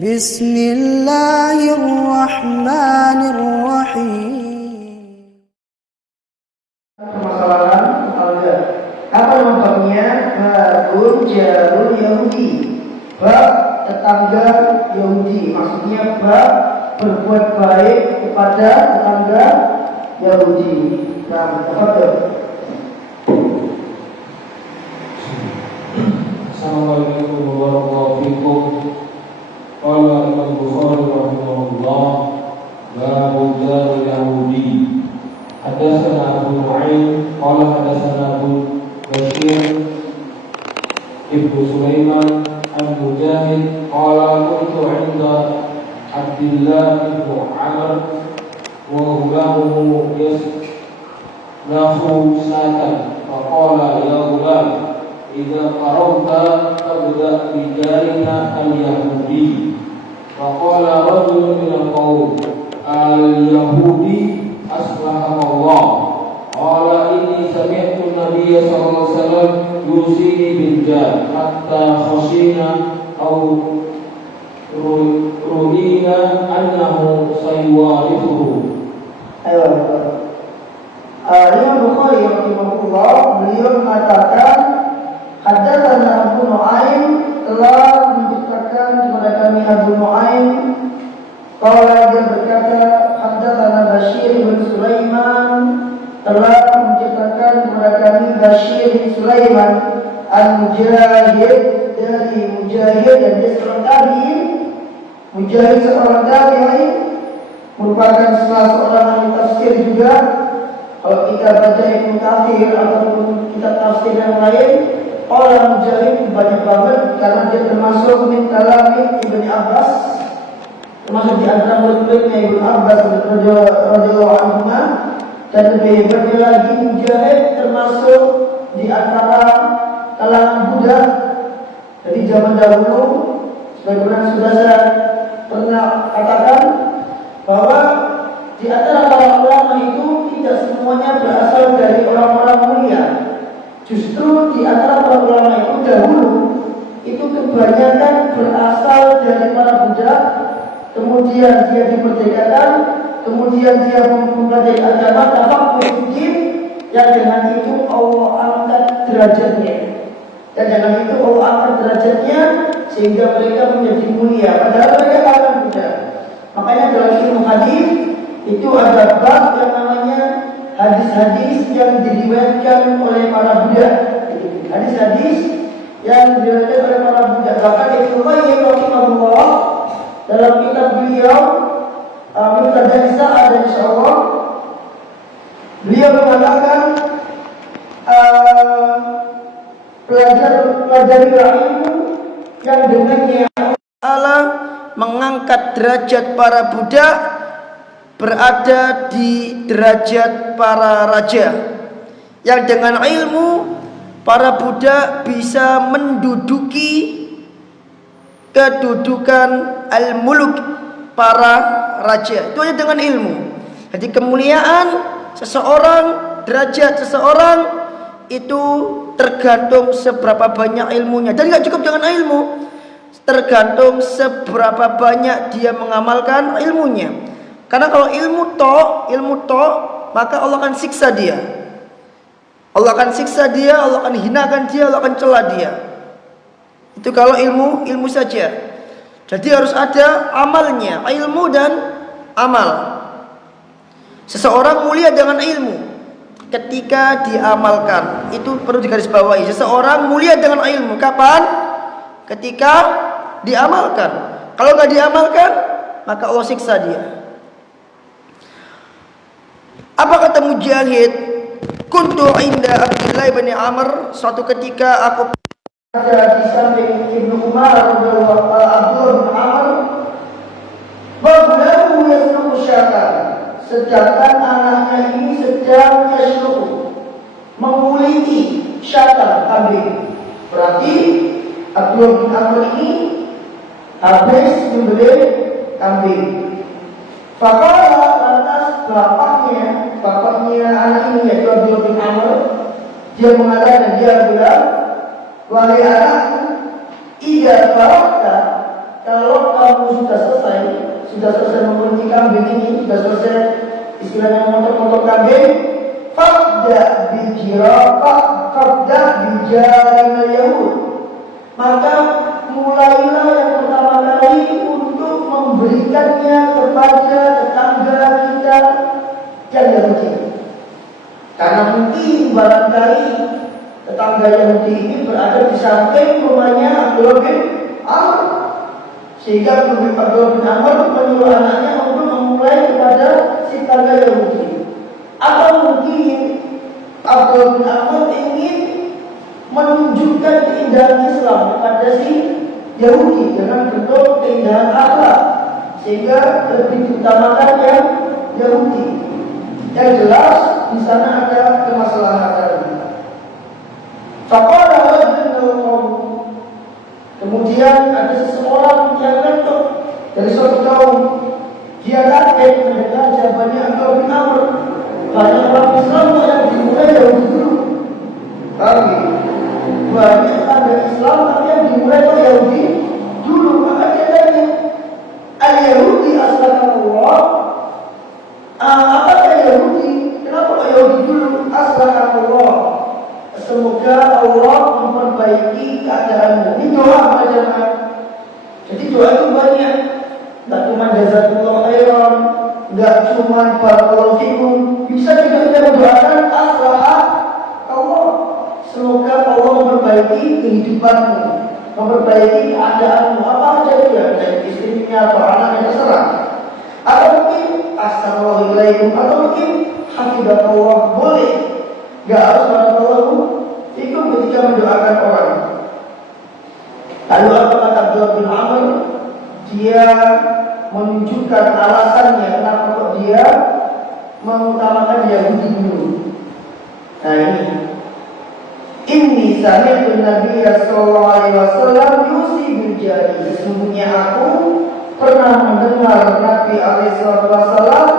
Bismillahirrahmanirrahim. Permasalahan alga. Apa namanya? Babun jarul Yahudi. Bab tetangga Yahudi. Maksudnya bab berbuat baik kepada tetangga Yahudi. Nah, apa? Assalamualaikum warahmatullahi wabarakatuh. Qala Imam Bukhari rahimahullah, Babu Jarul Yahudi. Hadatsana Abu Nu'aim qala hadatsana Abu Bashir Ibnu Sulaiman Al-Mujahid qala kuntu 'inda Abdullah bin Amr wa gulamuhu yasnahu satan faqala ya gulam idza qara'ta fabda bi jarina al-yahudi faqala rajulun min al-qawm al-yahudi aslahamullah qala inni sami'tu an-nabiyya sallallahu alaihi wasallam yusini bil jar hatta khashina aw ru'ina annahu sayuwarithuhu. Ayo. Imam Bukhari rahimahullah beliau mengatakan haddatsana Abu Nu'aim telah menceritakan kepada kami Abu Nu'aim qala dia berkata haddatsana Bashir bin Sulaiman telah menceritakan kepada kami Bashir bin Sulaiman Al-Mujahid dari Mujahid dan dia seorang tabi'in. Mujahid seorang tabi'in merupakan salah seorang ahli tafsir juga. Kalau kita baca Ibnu Katsir ataupun kitab tafsir yang lain, orang Mujahid banyak banget karena dia termasuk min kalami Ibnu Abbas, termasuk di antara murid-muridnya Ibnu Abbas radhiyallahu anhu. Dan lebih hebatnya lagi Mujahid termasuk di antara kalangan Buddha. Jadi zaman dahulu, sebagaimana sudah saya pernah katakan bahwa di antara para ulama itu tidak semuanya berasal dari orang-orang mulia. Justru di antara para ulama itu dahulu itu kebanyakan berasal dari para budak, kemudian dia dimerdekakan, kemudian dia mempelajari agama, tafaqquh din, yang dengan itu Allah angkat derajatnya. Dan dengan itu Allah angkat derajatnya sehingga mereka menjadi mulia. Padahal mereka kalangan budak. Makanya dalam ilmu hadis itu ada bab yang namanya hadis-hadis yang diriwayatkan oleh para budak. Hadis-hadis yang diriwayatkan oleh para budak. Bahkan Ibnu Qayyim rahimahullah dalam kitab beliau Muqtadal Sa'ad insyaallah beliau mengatakan pelajari ilmu yang dengannya Allah mengangkat derajat para budak berada di derajat para raja, yang dengan ilmu para budak bisa menduduki kedudukan al-muluk para raja. Itu hanya dengan ilmu. Jadi kemuliaan seseorang, derajat seseorang itu tergantung seberapa banyak ilmunya. Dan tidak cukup dengan ilmu, tergantung seberapa banyak dia mengamalkan ilmunya. Karena kalau ilmu tok, maka Allah akan siksa dia. Allah akan siksa dia, Allah akan hinakan dia, Allah akan cela dia. Itu kalau ilmu saja. Jadi harus ada amalnya, ilmu dan amal. Seseorang mulia dengan ilmu ketika diamalkan. Itu perlu digarisbawahi. Seseorang mulia dengan ilmu kapan? Ketika diamalkan. Kalau nggak diamalkan, maka Allah siksa dia. Apa kata Mujahid? Kuntu inda Abdullah bin Amr, suatu ketika aku ada di samping Ibnu Umar radhiyallahu Abdullah bin Amr, bagulamu yasluku syatan, sedangkan anaknya ini sedang yasluku, menguliti syatan, kambing. Berarti Abdullah bin Amr ini habis membeli kambing. Faqala lantas bapaknya anak ini yaitu Abdullah bin Amr, Dia mengatakan, dia bilang, wahai anakku, iya faragta, kalau kamu sudah selesai membenci kambing ini, sudah selesai istilahnya memotong kambing, fabda bijarina Yahud, maka mulailah yang pertama kali untuk memberikannya kepada tetangga kita yang Yahudi. Karena mungkin barangkali tetangga Yahudi ini berada di samping rumahnya Abdullah bin Amr, sehingga Abdullah bin Amr menyuruh anaknya untuk memulai kepada si tetangga Yahudi. Atau mungkin Abdullah bin Amr ingin menunjukkan keindahan Islam kepada si Yahudi dengan bentuk keindahan akhlak, sehingga lebih diutamakan yang Yahudi. Yang jelas di sana ada kemaslahatan. Faqala rajulun, kemudian ada seseorang yang ketuk dari suatu kaum. Dia kaget mendengar jawabannya Abdullah bin Amr. Banyak orang Islam yang dimulai Yahudi dulu. Kami banyak tanda Islam tapi yang dimulai oleh Yahudi dulu. Maka dia tanya, al-Yahudi aslakamullah, apakah Yahudi? Kenapa Yahudi dulu? Aslakamullah, semoga Allah memperbaiki keadaanmu. Ini doa macam-macam. Jadi doa itu banyak. Tidak cuma jazakumullah khairan, tidak cuma barakallahu fikum. Bisa juga kita mendoakan aslahat Allah, semoga Allah memperbaiki kehidupanmu, memperbaiki keadaanmu, apa saja dia, dari istrinya atau anaknya terserah. Atau mungkin assalamualaikum, atau mungkin hafizakallah, boleh. Gak harus barakallahu fikum ketika mendoakan orang. Lalu apa kata Abdullah bin Amr? Dia menunjukkan alasannya kenapa kok dia mengutamakan Yahudi dulu. Nah ini sami'tu Nabi sallallahu alaihi wasallam yusi bil jari. Sesungguhnya aku pernah mendengar Nabi alaihi wasallam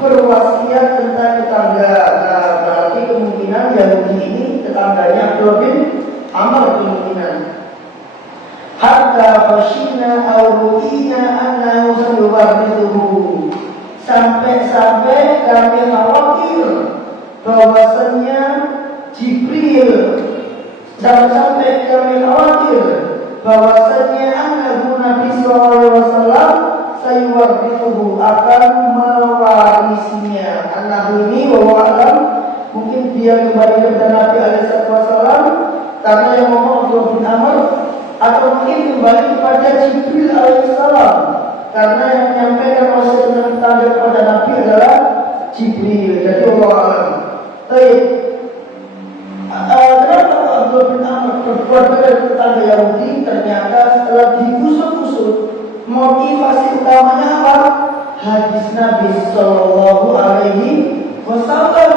berwasiat tentang tetangga. Nah, berarti kemungkinan Yahudi ini tetangganya Abdullah bin Amr kemungkinan. Hatta khashina aw ru'ina annahu sayuwarrithuhu, sampai kami khawatir bahwasannya Jibril, sampai kami khawatir bahwasannya annahu Nabi sallallahu alaihi wasallam sayuwarrithuhu, akan mewarisinya. Annahu ini wallahu alam, mungkin dia kembali kepada Nabi alaihi wasallam karena yang ngomong Abdullah bin Amr, atau mungkin kembali kepada Jibril alaihissalam karena yang menyampaikan wasiat tentang tetangga kepada Nabi adalah Jibril. Jadi Allah alam. Baik, kenapa Abdullah bin Amr berbuat dengan tetangga Yahudi? Ternyata setelah digusur-gusur, motivasi utamanya apa? Hadis Nabi Sallallahu Alaihi Wasallam.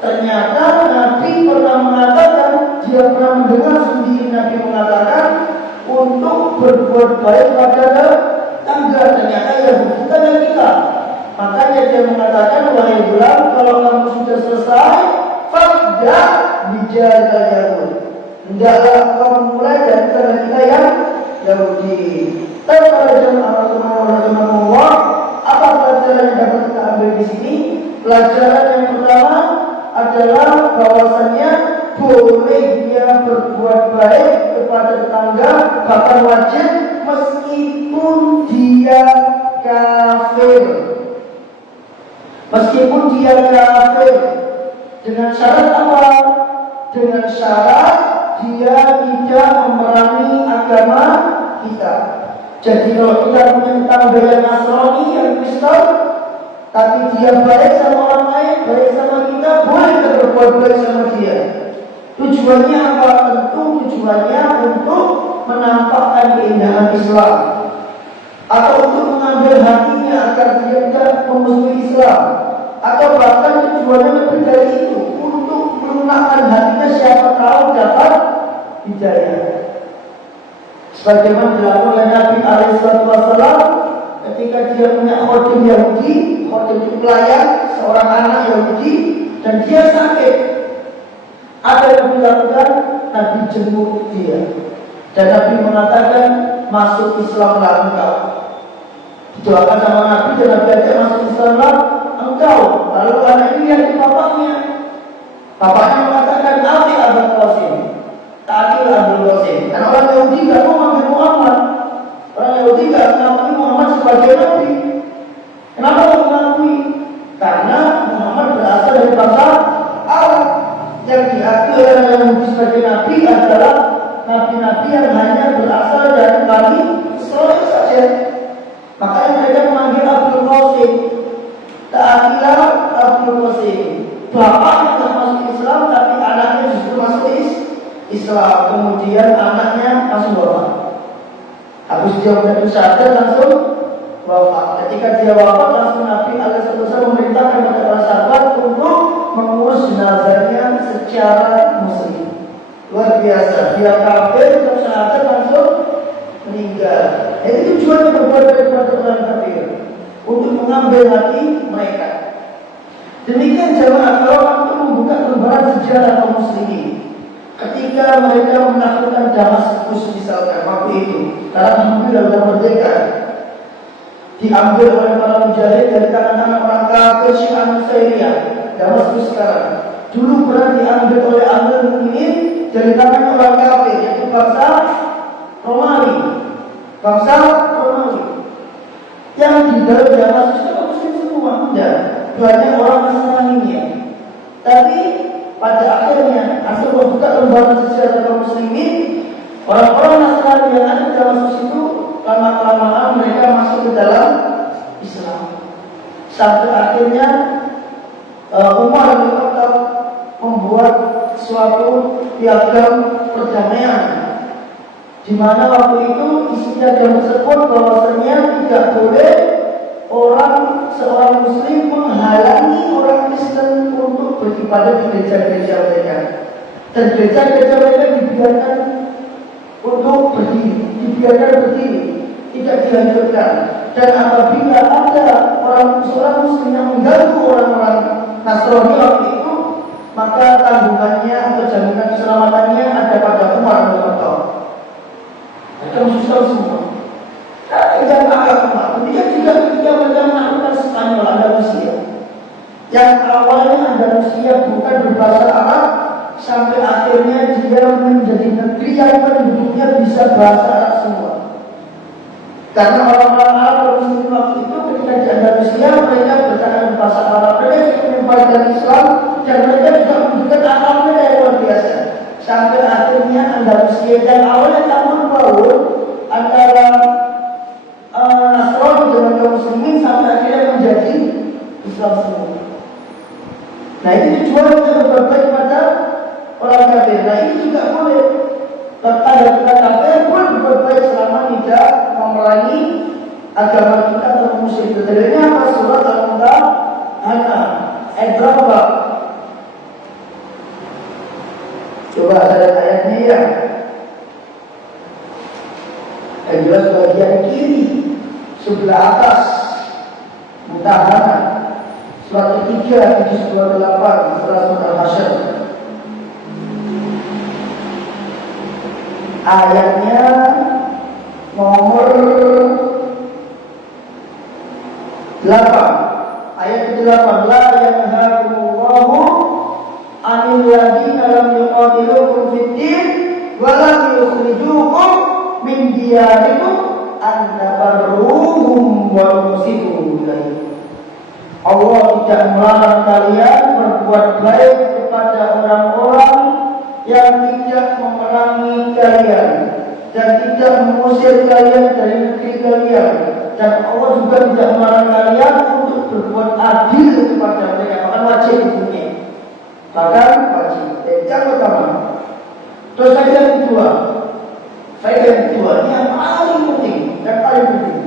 Ternyata Nabi pernah mengatakan, dia pernah mendengar sendiri Nabi mengatakan untuk berbuat baik pada tetangga. Ternyata ya bukan yang kita. Makanya dia mengatakan, wahai bulan, kalau kamu sudah selesai, fabda bijarina Yahud, hendaklah kamu mulai dari tetangga kita yang Yahudi. Tapi para jemaah, apa pelajaran yang dapat kita ambil di sini? Pelajaran yang pertama adalah bahwasannya bolehnya berbuat baik kepada tetangga, bahkan wajib meskipun dia kafir. Meskipun dia kafir, dengan syarat apa? Dengan syarat dia tidak memerangi agama kita. Jadi kalau kita punya tetangga yang Nasrani, yang Kristen, tapi dia baik sama orang lain, baik sama kita, boleh kita berbuat baik sama dia. Tujuannya apa? Tentu tujuannya untuk menampakkan keindahan Islam, atau untuk mengambil hatinya agar dia tidak memusuhi Islam, atau bahkan tujuannya lebih dari itu, untuk melunakkan hatinya, siapa tahu dapat hidayah. Sebagaimana dilakukan oleh Nabi Alaihissalam ketika dia punya khodim Yahudi, khodim itu pelayan, seorang anak Yahudi, dan dia sakit. Ada Nabi lakukan? Nabi jenguk dia. Dan Nabi mengatakan, masuk Islamlah engkau. Didoakan sama Nabi dan Nabi ajak masuk Islamlah engkau. Lalu anak ini lihat di bapaknya. Bapaknya mengatakan, Abi Abul Qasim. Ta'akil Abul Qasim. Dan orang Yahudi tidak mau manggil Muhammad. Orang Yahudi tidak mengakui Muhammad sebagai Nabi. Kenapa tidak mengakui? Karena Muhammad berasal dari bangsa Arab. Yang diakui oleh Yahudi sebagai Nabi adalah Nabi-Nabi yang hanya berasal dari Bani Israel saja. Makanya mereka memanggil Abul Qasim. Ta'akila Abul Qasim. Bapaknya tidak masuk Islam, tapi anaknya justru masuk Islam. Kemudian anaknya langsung wafat. Habis dia menjadi syahadat langsung wafat. Ketika dia wafat, langsung Nabi alaihissalam memerintahkan kepada para sahabat untuk mengurus jenazahnya secara muslim. Luar biasa. Dia kafir, untuk syahadat langsung meninggal. Jadi tujuannya berbuat daripada orang kafir untuk mengambil hati mereka. Demikian jamaah kalau waktu membuka lembaran sejarah kaum muslimin. Ketika mereka menaklukkan Damaskus misalkan waktu itu, karena alhamdulillah sudah merdeka, diambil oleh para mujahid dari tangan orang kafir Syiah Nusairiyah. Damaskus sekarang dulu pernah diambil oleh Amirul Mukminin dari tangan orang kafir, yaitu bangsa Romawi. Bangsa Romawi yang di dalam Damaskus itu muslim semua, enggak, banyak orang Nasrani-nya. Tapi pada akhirnya asal membuka lembaran sejarah kaum muslimin, orang-orang Nasrani yang ada di Damaskus itu lama-kelamaan mereka masuk ke dalam Islam. Sampai akhirnya Umar bin Khattab membuat suatu piagam perdamaian, di mana waktu itu isi piagam tersebut bahwasanya tidak boleh seorang muslim menghalangi orang Kristen untuk beribadah di gereja-gereja mereka. Dan gereja-gereja mereka dibiarkan untuk dibiarkan berdiri, tidak dihancurkan. Dan apabila ada seorang muslim yang mengganggu orang-orang Nasrani waktu itu, maka tanggungannya atau jaminan keselamatannya ada pada Umar bin Khattab. Mereka susah semua. Jangan agama. Kemudian juga ketika mereka menaklukkan Spanyol, Andalusia, yang awalnya Andalusia bukan berbahasa Arab, sampai akhirnya dia menjadi negeri yang penduduknya bisa bahasa Arab semua. Karena orang-orang Arab Muslim waktu itu ketika di Andalusia mereka bercakap bahasa Arab, mereka menyebarkan Islam dan mereka juga menunjukkan akalnya yang luar biasa. Sampai akhirnya Andalusia yang awalnya campur baur antara Nasrani dengan kaum muslimin sampai akhirnya menjadi Islam semua. Nah ini tujuan untuk berbuat baik kepada orang kafir. Nah ini juga boleh. Tanda kita kafir pun berbuat baik selama tidak memerangi agama kita atau musyrik. Detailnya apa? Surat Al-Mumtahanah ayat berapa? Coba saya ayatnya ya. Yang jelas bagian kiri sebelah atas Mumtahanah surat ketiga 728 setelah surat Al-Hasyr. Ayatnya nomor 8. Ayat ke-8, la yanhaakumullahu 'anil ladzina lam yuqatilukum fid-din wa lam yukhrijukum min diyarikum an tabarruhum wa tuqsitu ilaihim. Allah tidak melarang kalian berbuat baik kepada orang-orang yang tidak memerangi kalian dan tidak mengusir kalian dari negeri kalian, dan Allah juga tidak melarang kalian untuk berbuat adil kepada mereka. Bahkan wajib hukumnya, bahkan wajib. Yang pertama. Terus yang kedua, ini yang paling penting dan paling penting.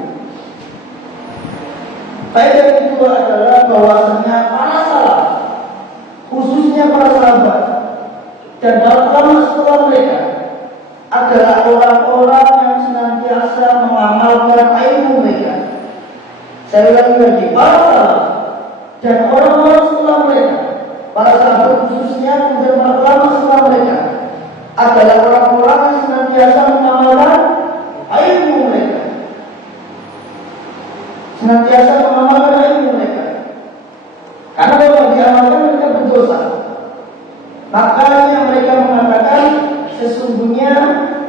Faedah yang kedua adalah bahwasanya para salaf, khususnya para sahabat dan ulama setelah mereka, adalah orang-orang yang senantiasa mengamalkan ilmu mereka. Saya ulangi lagi, para salaf dan orang-orang setelah mereka, para sahabat khususnya dan para ulama setelah mereka, adalah orang-orang yang senantiasa mengamalkan ilmu mereka. Senantiasa mengamalkan ilmu mereka. Karena kalau diamalkan mereka berdosa. Makanya mereka mengatakan sesungguhnya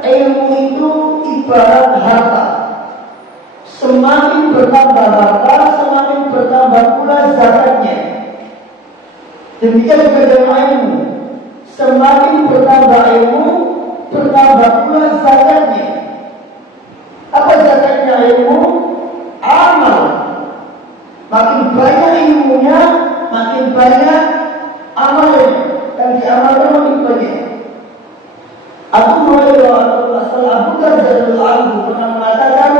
ilmu itu ibarat harta. Semakin bertambah harta, semakin bertambah pula zakatnya. Demikian juga dengan ilmu. Semakin bertambah ilmu, bertambah pula zakatnya. Apa zakatnya ilmu? Amal. Makin banyak ilmunya, makin banyak amalnya. Dan diamalkan makin banyak. Abu Hurairah Abu Darda pernah mengatakan,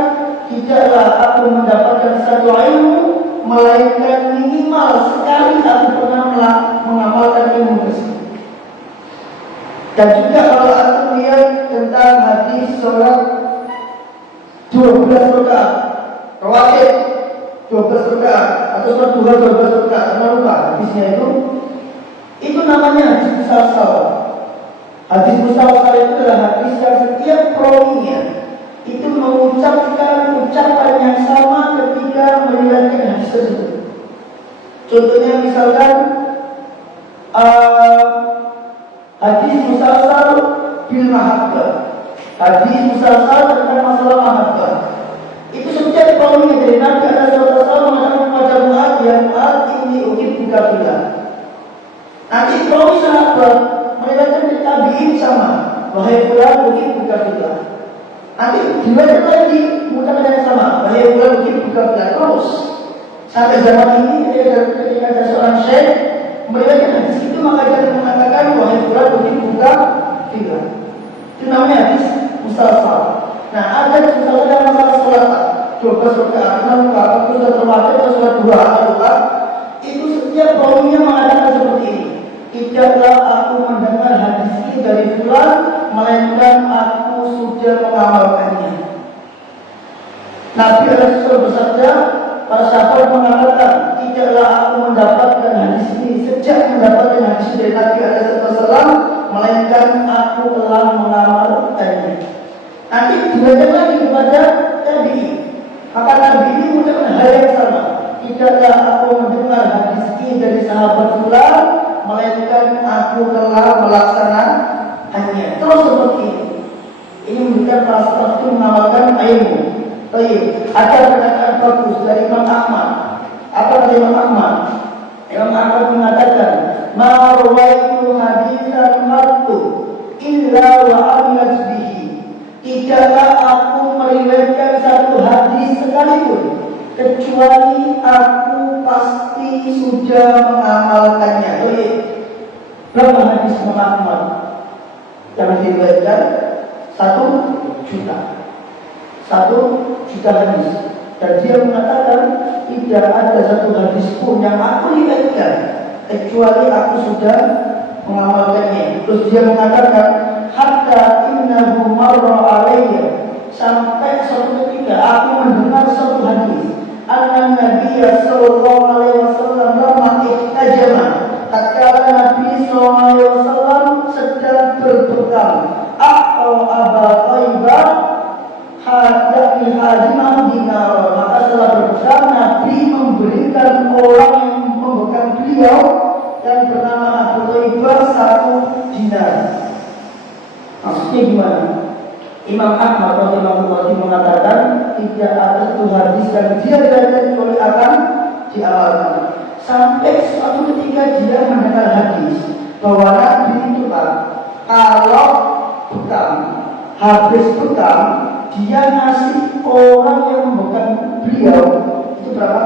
tidaklah aku mendapatkan satu ilmu melainkan minimal sekali aku pernah mengamalkan ilmu tersebut. Dan juga kalau aku lihat tentang hadis sholat 12 rakaat, rawatib 12 rakaat atau sholat duha 12 rakaat, karena lupa hadisnya itu namanya hadis musalsal. Hadis musalsal itu adalah hadis yang setiap perawinya itu mengucapkan ucapan yang sama ketika meriwayatkan hadis tersebut. Contohnya misalkan hadis musalsal bil mahabbah, hadis musalsal tentang masalah mahabbah. Itu setiap perawinya dari Nabi SAW mengatakan kepada Mu'ad, ya Mu'ad, ini uhibbuka fillah. Nanti perawi sahabat meriwayatkan dari tabi'in sama, wahai fulan uhibbuka fillah. Nanti diriwayatkan lagi mengucapkan yang sama, wahai fulan uhibbuka fillah. Terus sampai zaman ini ketika ada seorang syekh meriwayatkan hadis itu, maka dia mengatakan wahai fulan uhibbuka fillah. Itu namanya hadis musalsal. Nah, ada hadis musalsal yang masalah sholat 12 rakaat, 6 rakaat, atau sholat rawatib atau sholat duha atau itu setiap perawinya mengatakan seperti ini. Tidaklah aku mendengar hadis ini dari fulan, melainkan aku sudah mengamalkannya. Nabi SAW bersabda, para sahabat mengatakan, tidaklah aku mendapatkan hadis ini sejak mendapatkan hadis dari Nabi SAW, melainkan aku telah mengamalkannya. Nanti belajar lagi kepada tabi'in. Maka Nabi ini mengucapkan hal yang sama. Tidaklah aku mendengar hadis ini dari sahabat fulan, melainkan aku telah melaksanakannya. Terus seperti ini. Ini memberikan para sahabat itu mengamalkan ilmu. Baik, ada perkataan bagus dari Imam Ahmad. Apa dari Imam Ahmad? Imam Ahmad mengatakan, "Ma rawaitu haditsan qattu illa wa amilat bihi." Tidaklah aku meriwayatkan satu hadis sekalipun kecuali aku pasti sudah mengamalkannya. Baik, berapa hadis Imam Ahmad yang diriwayatkan? 1 juta. 1 juta hadis. Dan dia mengatakan tidak ada satu hadis pun yang aku riwayatkan kecuali aku sudah mengamalkannya. Terus dia mengatakan hatta innahu marra alayya, sampai suatu ketika aku mendengar satu hadis anna Nabiya sallallahu alaihi wasallam lamma ihtajama, tatkala Nabi sallallahu alaihi wasallam sedang berbekam atau Aba Thaibah hadani hadimah dinar, maka setelah berbekam Nabi memberikan orang yang membekam beliau yang bernama Abu Thaibah 1 dinar. Maksudnya gimana? Imam Ahmad rahimahullah mengatakan tidak ada satu hadis yang dia belajar kecuali akan diamalkan. Sampai suatu ketika dia mendengar hadis bahwa Nabi itu kalau bekam, habis bekam, dia ngasih orang yang membekam beliau itu berapa?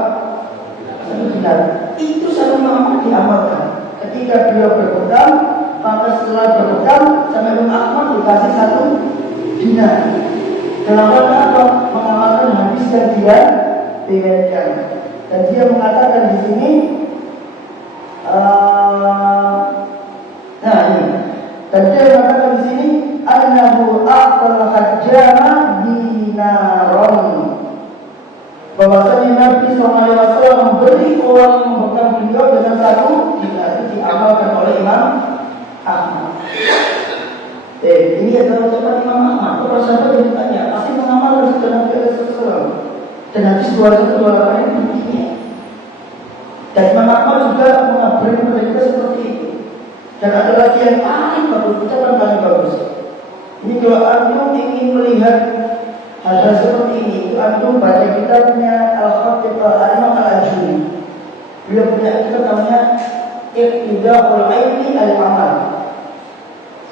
1 dinar. Itu sama Imam diamalkan. Ketika beliau berbekam, maka setelah berbekam sama Imam Ahmad dikasih 1 dinar. Kenapa? Mengamalkan hadis yang dia riwayatkan. Dan dia mengatakan di sini, nah ini. Dan dia mengatakan di sini, annahu aqal hajjama dinaron. Bahwasanya Nabi SAW memberi orang yang membekam beliau dengan 1 dinar. Itu diamalkan oleh Imam Ahmad. Ini adalah ucapan Imam Ahmad. Para sahabat yang ditanya, pasti mengamalkan sunnah Nabi SAW. Dan hadis 2128 ini buktinya. Dan Imam Ahmad juga mengabari mereka seperti itu. Dan ada lagi yang paling bagus, ucapan paling bagus. Ini kalau antum ingin melihat hal-hal seperti ini, itu antum baca kitabnya Al-Khatib Al-Imam Al-Ajuri. Beliau punya kitab namanya Iqtida'ul Ilmi Al-Amal,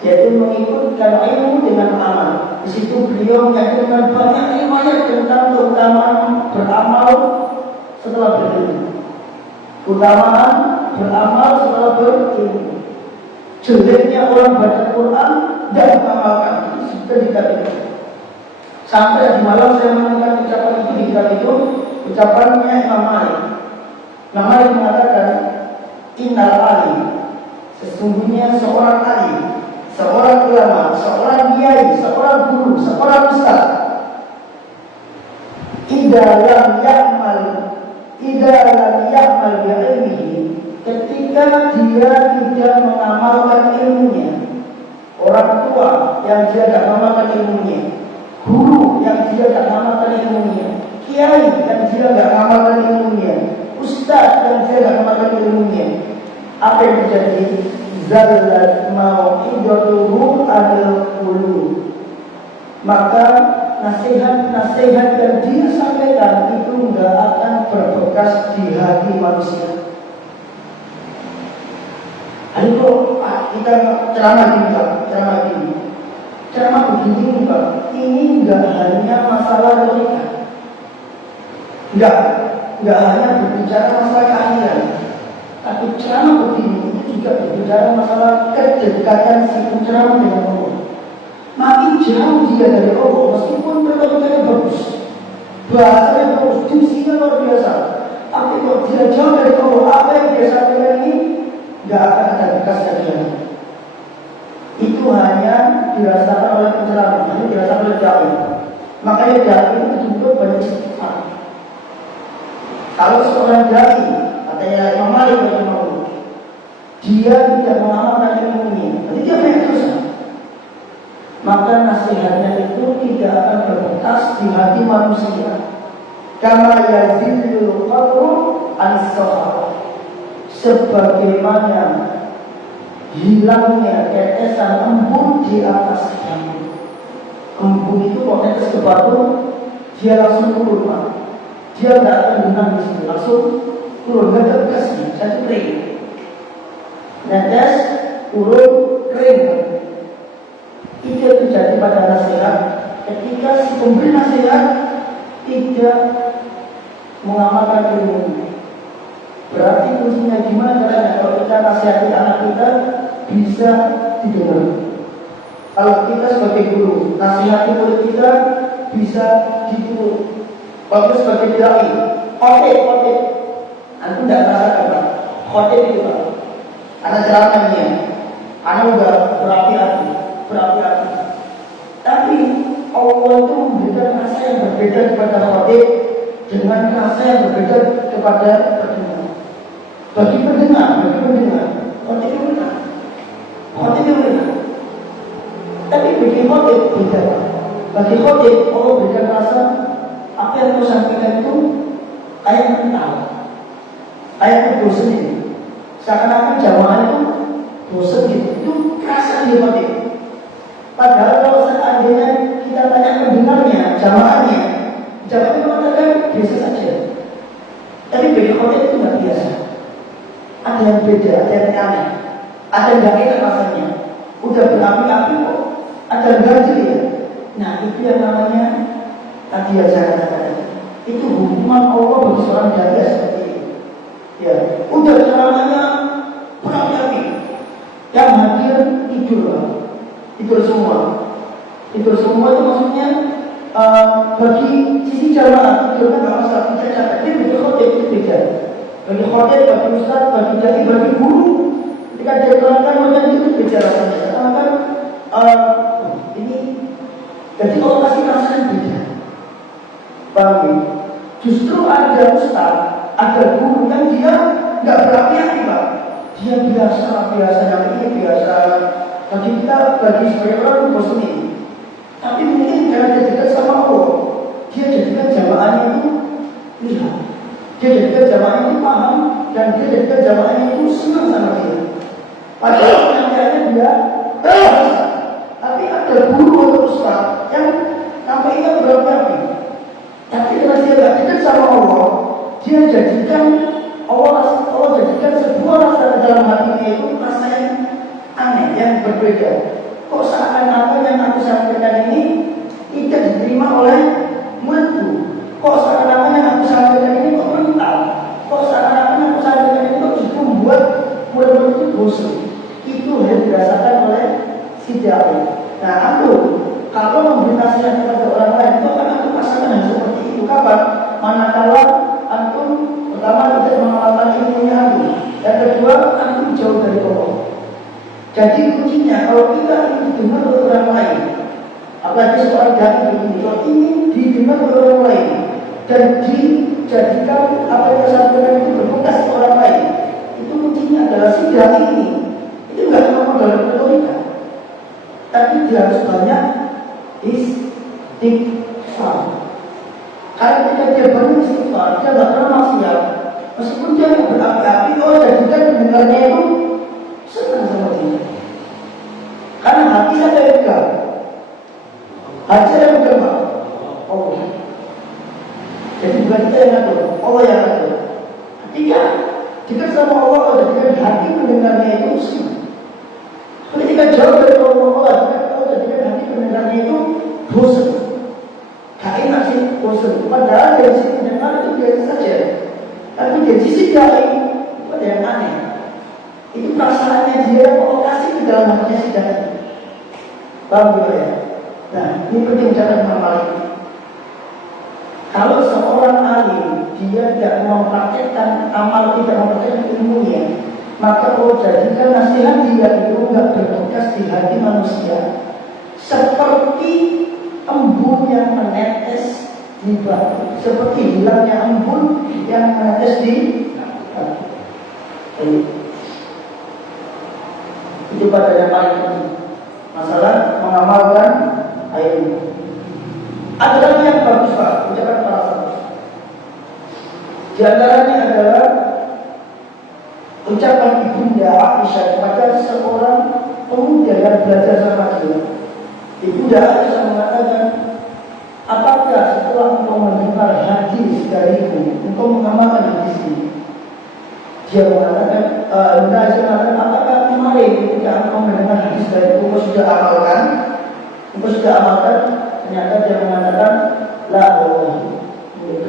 yaitu mengikutkan ilmu dengan amal. Di situ beliau menyebutkan banyak riwayat tentang keutamaan beramal setelah berilmu. Keutamaan beramal setelah berilmu. Jeleknya orang baca Quran dan mengamalkan itu sudah dikatakan. Sampai di malam saya menemukan ucapan itu di kitab itu, ucapannya Imam Malik. Imam Malik mengatakan, Innal alim, sesungguhnya seorang alim, seorang ulama, seorang kiai, seorang guru, seorang ustaz, idza lam ya'mal bi ilmihi, ketika dia tidak mengamalkan ilmunya, orang tua yang dia tidak mengamalkan ilmunya, guru yang dia tidak mengamalkan ilmunya, kiai yang dia tidak mengamalkan ilmunya, ustaz yang dia tidak mengamalkan ilmunya, apa yang terjadi? Zallat mau'idatuhu al-qulub. Maka nasihat-nasihat yang dia sampaikan itu enggak akan berbekas di hati manusia. Ayo kita ceramah begini Pak. Ini enggak hanya masalah logika. Enggak hanya berbicara masalah keahlian. Tapi ceramah begini itu juga berbicara masalah kedekatan si penceramah dengan Allah. Makin jauh dia dari Allah, meskipun metodenya bagus, bahasanya bagus, diksinya luar biasa, tapi kalau dia jauh dari Allah, apa yang dia sampaikan ini nggak akan ada bekasnya di hati. Itu hanya dirasakan oleh penceramah, hanya dirasakan oleh dai. Makanya dai itu juga banyak istighfar. Kalau seorang dai, katanya Imam Malik rahimahullah, dia tidak mengamalkan ilmunya, berarti dia banyak dosa. Maka nasihatnya itu tidak akan berbekas di hati manusia. Kama yazilul qadru an-sahaba, sebagaimana hilangnya tetesan embun di atas batu. Embun itu kalau tetes ke batu, dia langsung turun, Pak. Dia tidak akan benang di sini, langsung turun, tidak ada bekasnya, jadi kering. Netes, turun, kering. Itu yang terjadi pada nasihat ketika si pemberi nasihat tidak mengamalkan ilmu. Berarti kuncinya gimana caranya kalau kita nasihati anak kita bisa didengar. Kalau kita sebagai guru nasihati murid kita bisa ditiru. Kalau sebagai dai, khotib, aku tidak merasakan Pak. Khotib itu Pak, anak ceramahnya, anak udah berapi-api. Tapi Allah itu memberikan rasa yang berbeda kepada khotib dengan rasa yang berbeda kepada pendengar. Bagi pendengar, khotib itu benar. Tapi bagi khotib beda. Bagi khotib Allah berikan rasa apa yang kau sampaikan itu kayak kental, kayak bosan ini. Seakan-akan jamaah itu bosan gitu. Itu rasa dia khotib. Padahal kalau seandainya kita tanya pendengarnya, jamaahnya mengatakan biasa saja. Tapi bagi khotib itu nggak biasa. Ada yang beda, ada yang aneh, ada yang nggak enak rasanya. Udah berapi-api kok, ada yang ganjil ya. Nah itu yang namanya tadi yang saya katakan. Itu hukuman Allah bagi seorang dai seperti itu. Ya, udah ceramahnya berapi-api, yang hadir tidur semua itu maksudnya bagi sisi jamaah tidurnya nggak masalah, tidak capek. Tapi bagi khotib itu beda. Bagi khotib, bagi ustaz, bagi dai, bagi guru, ketika dia terangkan macam itu beda rasanya. Terangkan ini, jadi Allah kasih rasa yang beda. Bagi justru ada ustaz, ada guru yang dia nggak berapi-api Pak. Dia biasa yang ini biasa Bagi kita, bagi sebagai orang bosan ini. Tapi mungkin karena dia dekat sama Allah, dia jadikan jamaahnya itu lihat, dia jadikan jamaahnya itu paham, dan dia jadikan jamaahnya itu senang sama dia. Padahal penyampaiannya dia tapi ada guru atau ustaz yang sampainya berapi-api. Tapi karena dia tidak dekat sama Allah, dia jadikan Allah jadikan sebuah rasa di dalam hatinya itu rasa yang aneh, yang berbeda. Kok seakan-akan yang aku sampaikan ini tidak diterima oleh muridku? Kok seakan-akan yang aku sampaikan ini kok mental? Kok seakan-akan yang aku sampaikan ini kok justru membuat murid-murid itu bosan? Itu yang dirasakan oleh si dai. Nah, aku kalau memberi nasihat kepada orang lain itu akan aku rasakan yang seperti itu. Kapan? Manakala antum pertama tidak mengamalkan ilmunya aku, yang kedua antum jauh dari Allah. Jadi kuncinya kalau kita ingin didengar oleh orang lain, apalagi seorang dai begini, kalau ingin didengar oleh orang lain dan dijadikan apa yang disampaikan itu berbekas ke orang lain, itu kuncinya adalah si dai ini. Itu nggak cuma dalam retorika, tapi dia harus banyak istighfar. Karena ketika dia banyak istighfar, dia nggak pernah maksiat. Meskipun dia nggak berapi-api, jadikan pendengarnya itu senang sama dia. Karena hati saya pegang, hati saya pegang Allah. Jadi bukan kita yang ngatur, Allah yang ngatur. Ketika dekat sama Allah, jadikan hati pendengarnya itu senang. Ketika jauh dari Allah, jadikan hati pendengarnya itu bosan. Gak enak sih, bosan. Padahal dari sisi pendengar itu biasa saja. Tapi dari sisi dai itu ada yang aneh. Itu perasaannya dia provokasi di dalam hatinya si dai. Paham juga ya? Nah, ini penting cara memahami. Kalau seorang alim dia tidak mempraktekkan amal, tidak mempraktekkan ilmunya, maka kalau jadikan nasihat dia itu tidak berbekas di hati manusia, seperti embun yang menetes di batu, seperti hilangnya embun yang menetes di batu. Itu pada yang paling penting. Masalah mengamalkan ilmu. Ada lagi yang bagus Pak, ucapan para sahabat. Di antaranya adalah ucapan Ibunda Aisyah kepada seorang pemuda yang belajar sama dia. Ibunda Aisyah mengatakan, apakah setelah engkau mendengar hadis dariku, engkau mengamalkan hadis ini? Dia mengatakan, Ibunda Aisyah mengatakan, apakah kemarin ketika engkau mendengar hadis dariku, engkau sudah amalkan? Engkau sudah amalkan? Ternyata dia mengatakan, la Allah,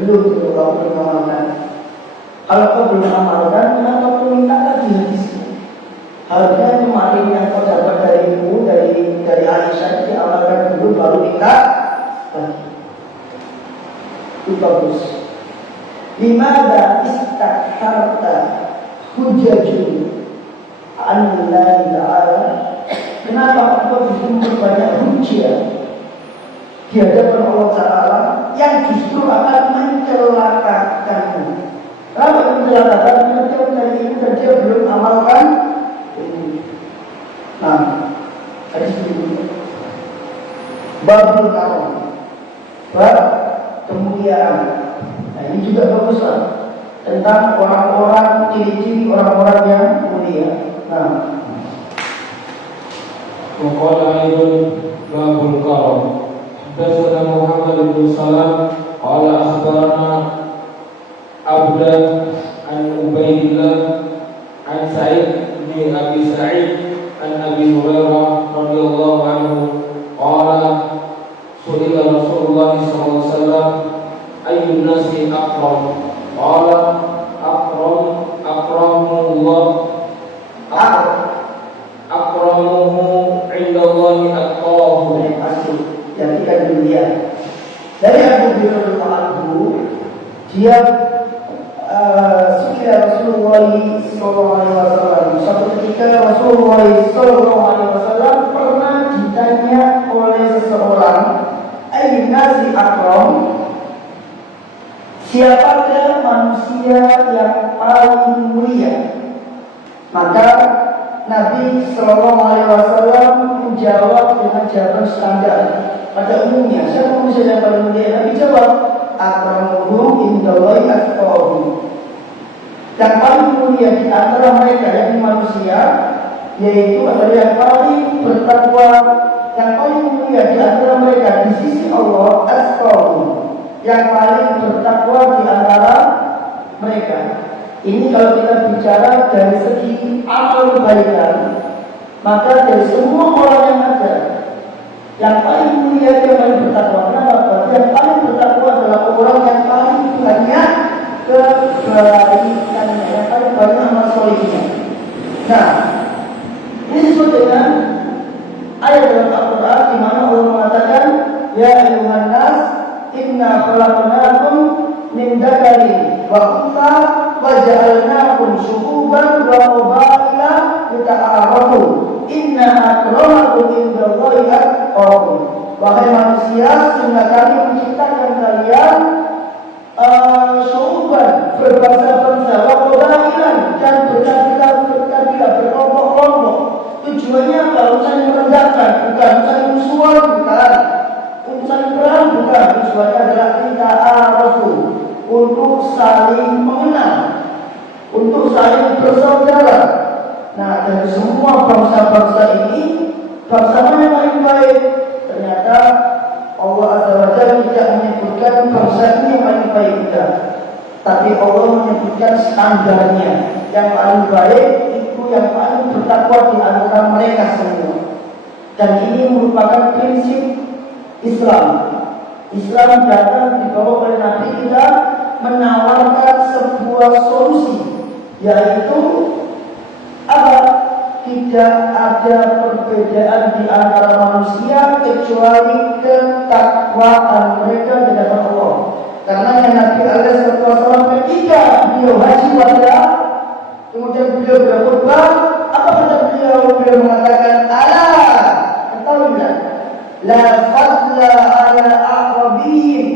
belum mengamalkan. Kalau kau belum amalkan, kenapa kau minta lagi hadisnya? Harusnya kemarin yang kau dapat darimu, dari Aisyah, diamalkan dulu, baru minta lagi. Itu bagus. Limada istakharta hujajun anillahi ta'ala. Kenapa kau justru memperbanyak hujah di hadapan Allah Ta'ala yang justru akan mencelakakanmu? Kenapa mencelakakan? Karena dia mencari ilmu dan dia belum amalkan ilmu. Nah, hadis berikutnya, babul karom, bab kemuliaan. Nah, ini juga bagus lah, tentang orang-orang, ciri-ciri orang-orang yang mulia. Nah, Waqala ayyun babul karom. Hadatsana Muhammad bin Salam qala akhbarana Abdan an Ubaidillah an Sa'id bin Abi Sa'id an Abi Hurairah radhiyallahu anhu qala su'ila Rasulullah sallallahu alaihi wasallam ayyun nasi akram qala akramullah akramuhu indallahi atqahu. pasti yang kita dunia. Dari Abu Hurairah dia Sudah Rasulullah SAW. Suatu ketika Rasulullah SAW pernah ditanya oleh seseorang, ayyun nasi akram, siapakah manusia yang paling mulia? Maka Nabi Shallallahu Alaihi Wasallam menjawab dengan jawaban standar. Pada umumnya, siapa manusia yang paling mulia? Nabi jawab, akramuhum indallahi atqahum. Yang paling mulia di antara mereka yakni manusia, yaitu adalah yang paling bertakwa. Yang paling mulia di antara mereka di sisi Allah atqahum, yang paling bertakwa di antara mereka. Ini kalau kita bicara dari segi amal kebaikan, maka dari semua orang yang ada, yang paling mulia yang paling bertakwa. Kenapa? Yang paling bertakwa adalah orang yang paling banyak kebaikannya, yang paling banyak amal solehnya. Nah, ini sesuai dengan ayat dalam Al-Quran di mana Allah mengatakan, Ya ayuhan nas, inna khalaqnakum min dzakarin wa untha wa ja'alnakum syu'uban wa qabaila lita'arafu. Inna akramakum indallahi atqakum. Wahai manusia, sungguh kami menciptakan kalian syu'uban, berbangsa-bangsa, wa qabailan, dan berkabilah, berkelompok-kelompok. Tujuannya apa? Untuk saling merendahkan, bukan saling musuhan, bukan untuk saling perang, bukan. Tujuannya adalah lita'arafu, untuk saling mengenal, untuk saling bersaudara. Nah, dari semua bangsa-bangsa ini, bangsa mana yang paling baik? Ternyata Allah Azza wa Jalla tidak menyebutkan bangsa ini yang paling baik, tidak. Tapi Allah menyebutkan standarnya. Yang paling baik itu yang paling bertakwa di antara mereka semua. Dan ini merupakan prinsip Islam. Islam datang dibawa oleh Nabi kita menawarkan sebuah solusi, yaitu apa? Tidak ada perbedaan di antara manusia kecuali ketakwaan mereka di hadapan Allah. Karena Nabi Alaihissalam ketika beliau haji wada, kemudian beliau berkhutbah, apa kata beliau? Beliau mengatakan, Allah, ketahuilah, la fadla ala aqrabihim,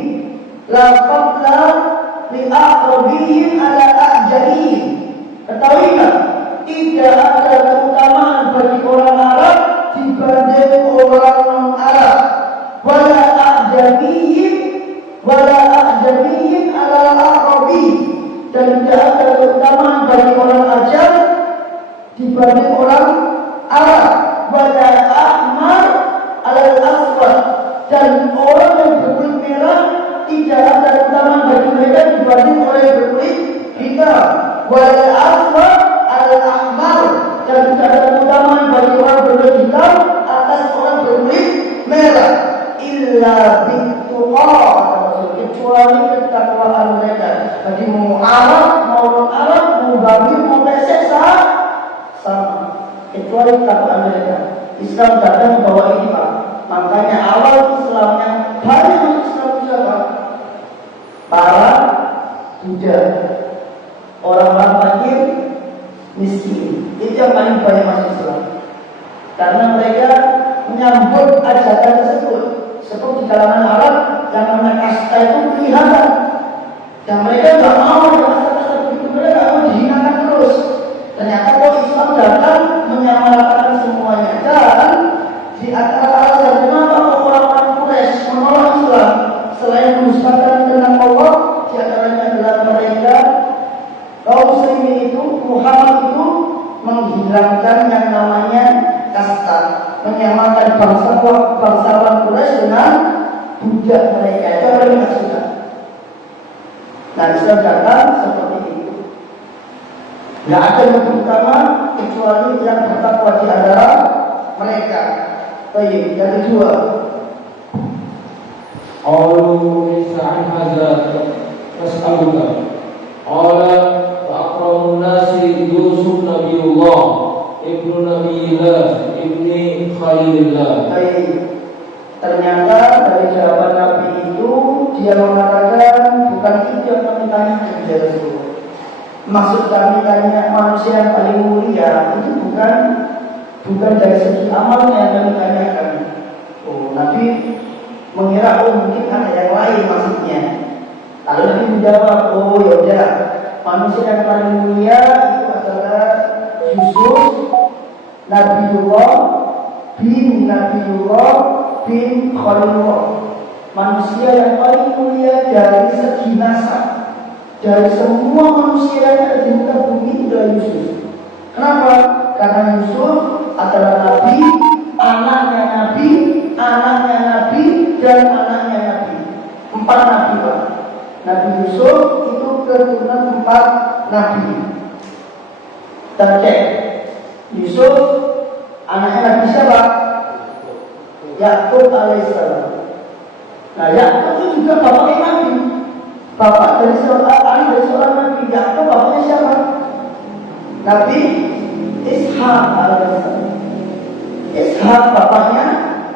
la fadla li aqrabihim ala a'jamihim. Ketahuilah, tidak ada keutamaan bagi orang Arab dibanding orang non-Arab. Wala a'jamihim ala a'rabi, dan tidak ada keutamaan bagi orang Ajam dibanding orang Arab. Wala ahmar ala aswad, dan orang yang berkulit merah tidak ada keutamaan bagi mereka dibanding orang yang berkulit hitam. Wala aswad al-ahmar, dan tidak ada keutamaan bagi orang berkulit hitam atas orang berkulit merah. Illa bittuqa, kecuali ketakwaan mereka. Bagi mau Arab, mau non-Arab, mau Babil, mau pesek, sama. Kecuali ketakwaan mereka. Islam datang membawa ini, Pak. Makanya awal Islam yang banyak masuk Islam itu siapa? Para budak, orang-orang fakir, miskin. Itu yang paling banyak masuk Islam. Karena mereka menyambut ajakan tersebut. Seperti di kalangan Arab yang namanya kasta itu kelihatan. Dan mereka tidak mau dengan kasta-kasta begitu, mereka tidak mau dihinakan terus. Ternyata kok Islam datang menyamaratakan semuanya. Dan di antara alasan kenapa orang-orang Quraisy menolak Islam selain mendustakan tentang Allah, di antaranya adalah mereka kaum muslimin itu, Muhammad itu menghilangkan yang namanya kasta, menyamakan bangsawan Quraisy dengan budak mereka. Itu yang mereka suka. Nah, Islam datang seperti itu. Tidak ada yang utama kecuali yang bertakwa di antara mereka. Baik, yang kedua. Qalu sa'an hadza nas'aluka. Qala wa aqramun nasi Yusuf Nabiullah ibnu Nabiillah ibni Khalilillah. Baik. Ternyata dari jawaban Nabi itu dia mengatakan bukan itu yang kami tanyakan ya Rasulullah. Maksud kami tanya manusia yang paling mulia itu bukan dari segi amalnya yang kami tanyakan. Oh, Nabi mengira mungkin ada yang lain maksudnya. Lalu Nabi menjawab, oh yaudah, manusia yang paling mulia itu adalah Yusuf Nabiullah bin Nabiullah bin Khalilullah, manusia yang paling mulia dari segi nasab. Dari semua manusia yang ada di muka bumi adalah Yusuf. Kenapa? Karena Yusuf adalah nabi, anaknya nabi, anaknya nabi, dan anaknya nabi. 4 nabi, Pak. Nabi Yusuf itu keturunan 4 nabi. Tercek. Yusuf anaknya Nabi siapa? Yakub alaihissalam. Nah, Yakub itu juga bapaknya nabi. Bapak dari seorang nabi. Yakub bapaknya siapa? Nabi Ishak alaihissalam. Ishak bapaknya,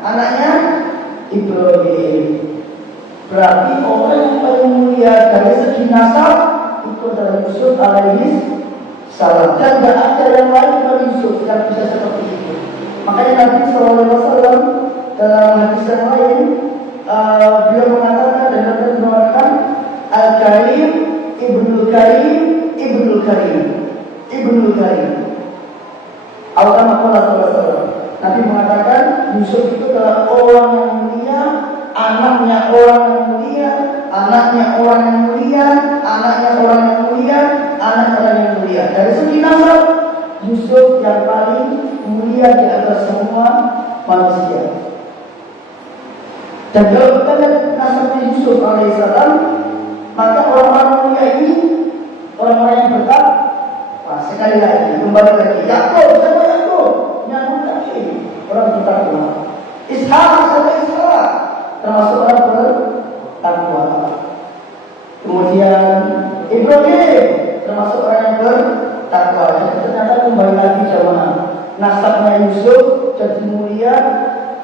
anaknya Ibrahim. Berarti orang yang paling mulia dari segi nasab itu adalah Yusuf alaihissalam. Dan tidak ada yang lain dari Yusuf yang bisa seperti itu. Makanya Nabi SAW dalam hadis yang lain beliau mengatakan dan mengatakan Al-Karim, Ibnul Karim, Ibnul Karim, Ibnul Karim. Nabi mengatakan Yusuf itu adalah orang yang mulia, anaknya orang yang mulia, anaknya orang yang mulia, anaknya orang yang mulia, anak orang yang mulia. Dari segi nasab, Yusuf yang paling mulia di atas semua manusia. Dan kalau kita lihat nasabnya Yusuf alaihissalam, maka orang-orang mulia ini, orang-orang yang bertakwa, sekali lagi, kembali lagi, Yakub, siapa Yakub? Yang bertakwa, orang bertakwa. Ishak, siapa Ishak? Termasuk orang bertakwa. Kemudian Ibrahim, termasuk orang yang bertakwa. Ternyata kembali lagi jamaah, nasabnya Yusuf jadi mulia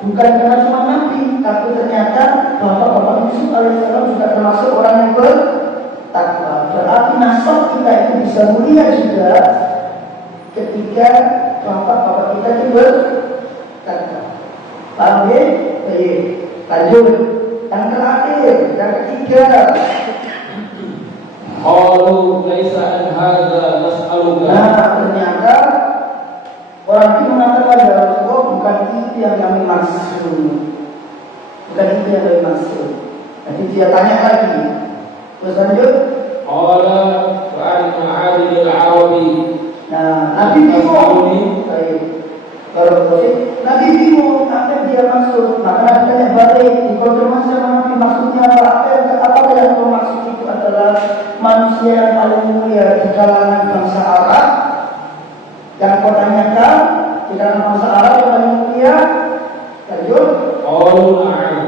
bukan karena cuma nabi, tapi ternyata bapak-bapak Yusuf alaihissalam juga termasuk orang yang bertakwa. Berarti nasab kita itu bisa mulia juga ketika bapak-bapak kita itu bertakwa. Paham ya? Baik. Lanjut. Yang terakhir, yang ketiga. Qalu laisa an hadza nas'aluka. Nah, ternyata orang itu mengatakan ya Rasulullah, bukan itu yang kami maksud. Bukan itu yang kami maksud. Jadi dia tanya lagi. Terus lanjut. Qala fa'an ma'adil al-arabi. Nah, Nabi bingung. Kalau Nabi bingung apa yang dia maksud. Maka Nabi tanya balik, dikonfirmasi sama Nabi maksudnya apa yang kau maksud itu adalah manusia yang paling mulia di kalangan bangsa Arab. Yang kau tanyakan di kalangan bangsa Arab yang paling mulia. Lanjut.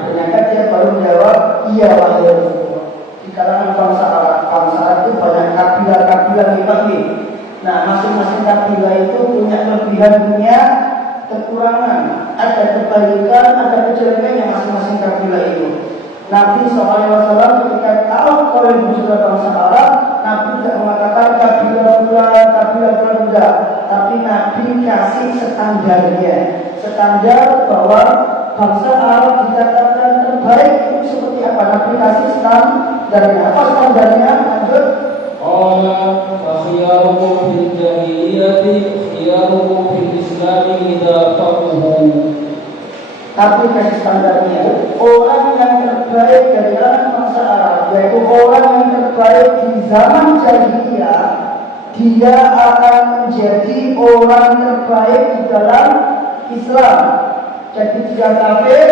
Ternyata dia baru menjawab, iya wahai Rasulullah. Di kalangan bangsa Arab itu banyak kabilah-kabilah nih. Nah, masing-masing kabilah itu punya kelebihan, punya kekurangan, ada kebaikan, ada kejelekan yang masing-masing kabilah itu. Nabi SAW ketika tahu kalau ibu sudah bangsa Arab, Nabi tidak mengatakan kabilah bulan enggak, tapi Nabi kasih standarnya, standar bahwa bangsa Arab dikatakan terbaik itu seperti apa. Nabi kasih standarnya. Apa standarnya? Lanjut. Qala fa khiyarukum fil jahiliyati khiyarukum fil islam idza faqahu. Tapi kasih standarnya, orang yang terbaik dari kalangan bangsa Arab, yaitu orang yang terbaik di zaman jahiliyah, dia akan menjadi orang terbaik di dalam Islam. Jadi dia kafir,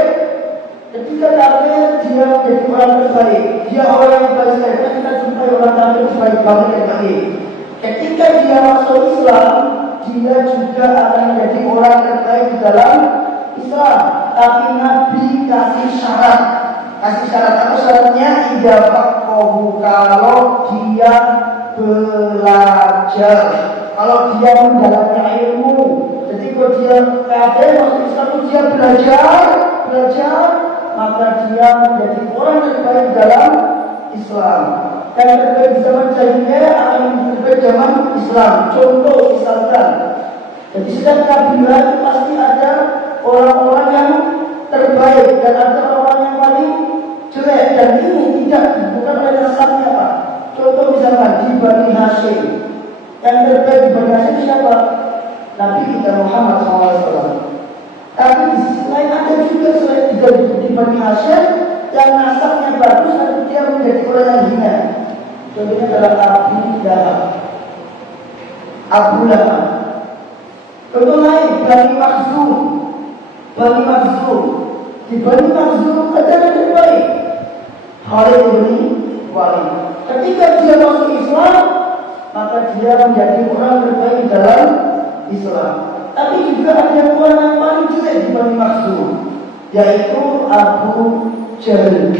ketika kafir dia menjadi orang terbaik. Dia orang yang baik sekali. Kita jumpai orang kafir sebaik banget yang kafir. Ketika dia masuk Islam, dia juga akan menjadi orang terbaik di dalam Islam. Tapi Nabi kasih syarat. Apa syaratnya? Idza faqahu, kalau dia belajar, kalau dia mendalami ilmu. Jadi kalau dia kafir masuk Islam, dia belajar, maka dia menjadi orang terbaik dalam Islam. Dan terbaik di zaman jahiliyah akan terbaik zaman Islam. Contoh misalkan, jadi setiap kabilah itu pasti ada orang-orang yang terbaik dan ada orang yang paling jelek, dan ini bukan oleh nasabnya, Pak. Contoh misalkan di Bani Hashim, yang terbaik di Bani Hashim siapa? Nabi kita Muhammad SAW. Tapi di sisi lain ada juga selain tiga di Bani Hashim yang nasabnya bagus tapi dia menjadi orang yang hina. Contohnya adalah Abu Lahab. Abu Lahab. Contoh lain Bani Makhzum. Bani Makhzum. Di Bani Makhzum ada yang lebih baik. Khalid bin Walid. Ketika dia masuk Islam, maka dia menjadi orang terbaik dalam Islam. Tapi juga ada orang yang paling jelek di Bani Makhzum, yaitu Abu Jahal.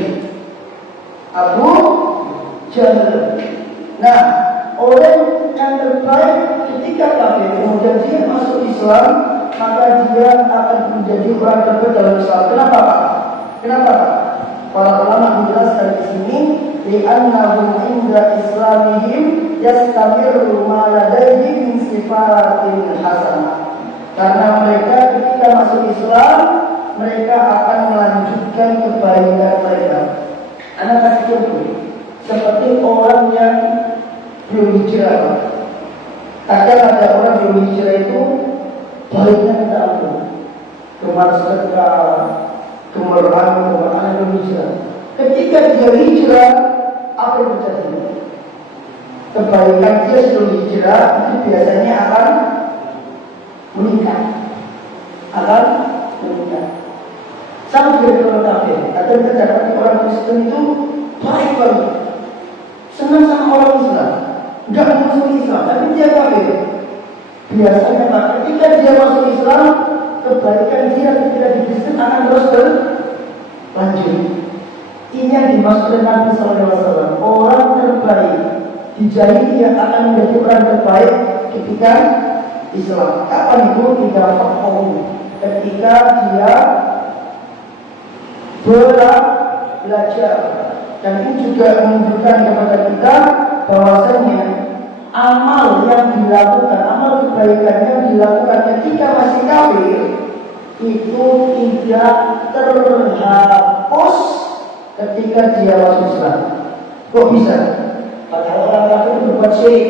Abu Jahal. Nah, orang yang terbaik ketika kafir kemudian dia masuk Islam, maka dia akan menjadi orang terbaik dalam Islam. Kenapa Pak? Kenapa Pak? Para ulama menjelaskan di sini, li'annahum 'inda islamihim yastamirru ma ladayhim min sifatin hasanah. Karena mereka ketika masuk Islam, mereka akan melanjutkan kebaikan mereka. Anak kasih contoh, seperti orang yang belum hijrah. Kadang ada orang belum hijrah itu baiknya kita ampun, gemar sedekah, kemarahan belum hijrah. Ketika dia hijrah, apa yang terjadi? Kebaikan dia sebelum hijrah itu biasanya akan meningkat. Sama seperti orang kafir. Atau kita dapati orang Kristen itu baik banget, senang sama orang Islam, nggak masuk Islam, tapi dia kafir. Biasanya Pak, ketika dia masuk Islam, kebaikan dia ketika di Kristen akan terus berlanjut. Ini yang dimaksud Nabi SAW. Orang terbaik di jahiliyah akan menjadi orang terbaik ketika Islam. Kapan itu? Ketika dia belajar. Dan ini juga menunjukkan kepada kita bahwasanya amal yang dilakukan, amal kebaikan yang dilakukan ketika masih kafir itu tidak terhapus ketika dia masuk Islam. Kok bisa? Padahal orang kafir berbuat syirik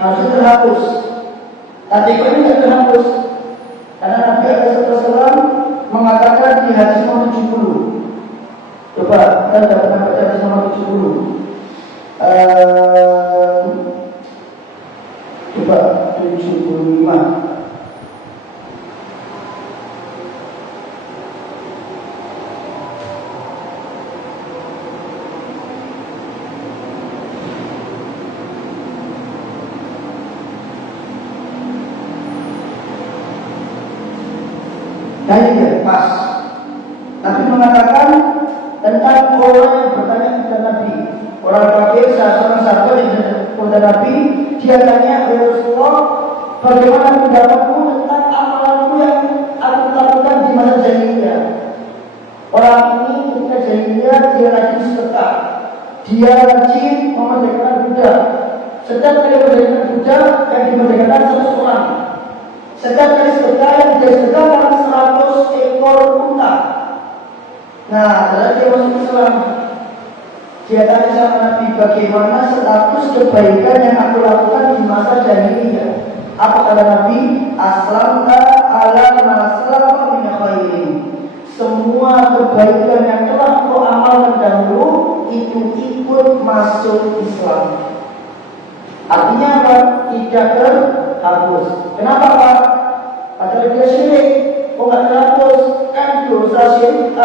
harus terhapus. Tapi kok ini tidak terhapus? Karena Nabi SAW mengatakan di hadis nomor 70. Coba kita tidak pernah baca hadis nomor 70. Coba 75. Nah ini pas. Nabi mengatakan tentang orang yang bertanya kepada Nabi. Orang kafir seorang sahabat yang kepada Nabi, dia tanya, ya Rasulullah, bagaimana pendapatmu tentang amalanku yang aku lakukan di masa jahiliyah? Orang ini ketika jahiliyah dia rajin sedekah, dia rajin memerdekakan budak. Setiap kali memerdekakan budak yang dimerdekakan 100 orang. Setiap kali sedekah yang dia sedekahkan 100 ekor unta. Nah, setelah dia masuk Islam, dia tanya sama Nabi, bagaimana status kebaikan yang aku lakukan di masa jahiliyah? Apa kata Nabi? Aslamta ala maslama min khairin. Semua kebaikan yang telah kau amalkan dahulu itu ikut masuk Islam. Artinya apa? Tidak terhapus. Kenapa Pak? Padahal dia syirik, kok nggak terhapus? Kan dosa syirik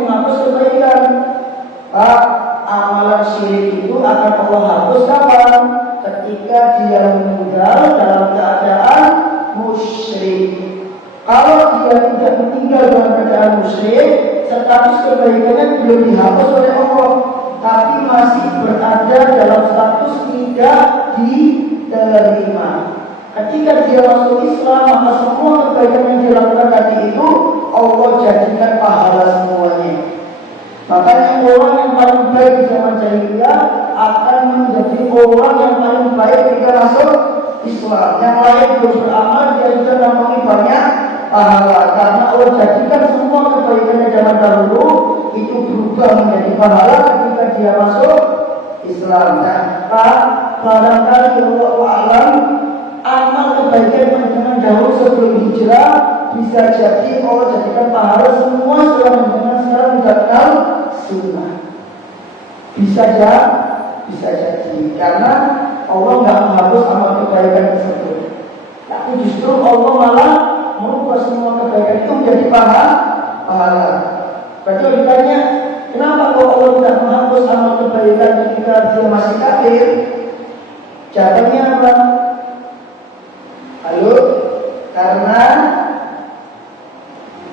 menghapus kebaikan. Pak, amalan syirik itu akan Allah hapus kapan? Ketika dia meninggal dalam keadaan musyrik. Kalau dia tidak meninggal dalam keadaan musyrik, status kebaikannya belum dihapus oleh Allah, tapi masih berada dalam status tidak diterima. Ketika dia masuk Islam, maka semua kebaikan yang dilakukan tadi itu Allah jadikan pahala semuanya. Makanya orang yang paling baik di zaman jahiliyah akan menjadi orang yang paling baik ketika masuk Islam. Yang lain belum beramal, dia juga namanya banyak pahala. Karena Allah jadikan semua kebaikan yang zaman dahulu itu berubah menjadi pahala ketika dia masuk Islam. Nah, barangkali Allah alam amal kebaikan pada zaman sebelum hijrah, bisa jadi Allah jadikan pahala semua setelah mendengar sekarang meninggalkan sunnah. Bisa jadi karena Allah nggak menghapus amal kebaikan tersebut, tapi justru Allah malah merubah semua kebaikan itu menjadi pahala. Berarti ditanya, kenapa kalau Allah tidak menghapus amal kebaikan ketika dia masih kafir? Jawabannya apa? Halo?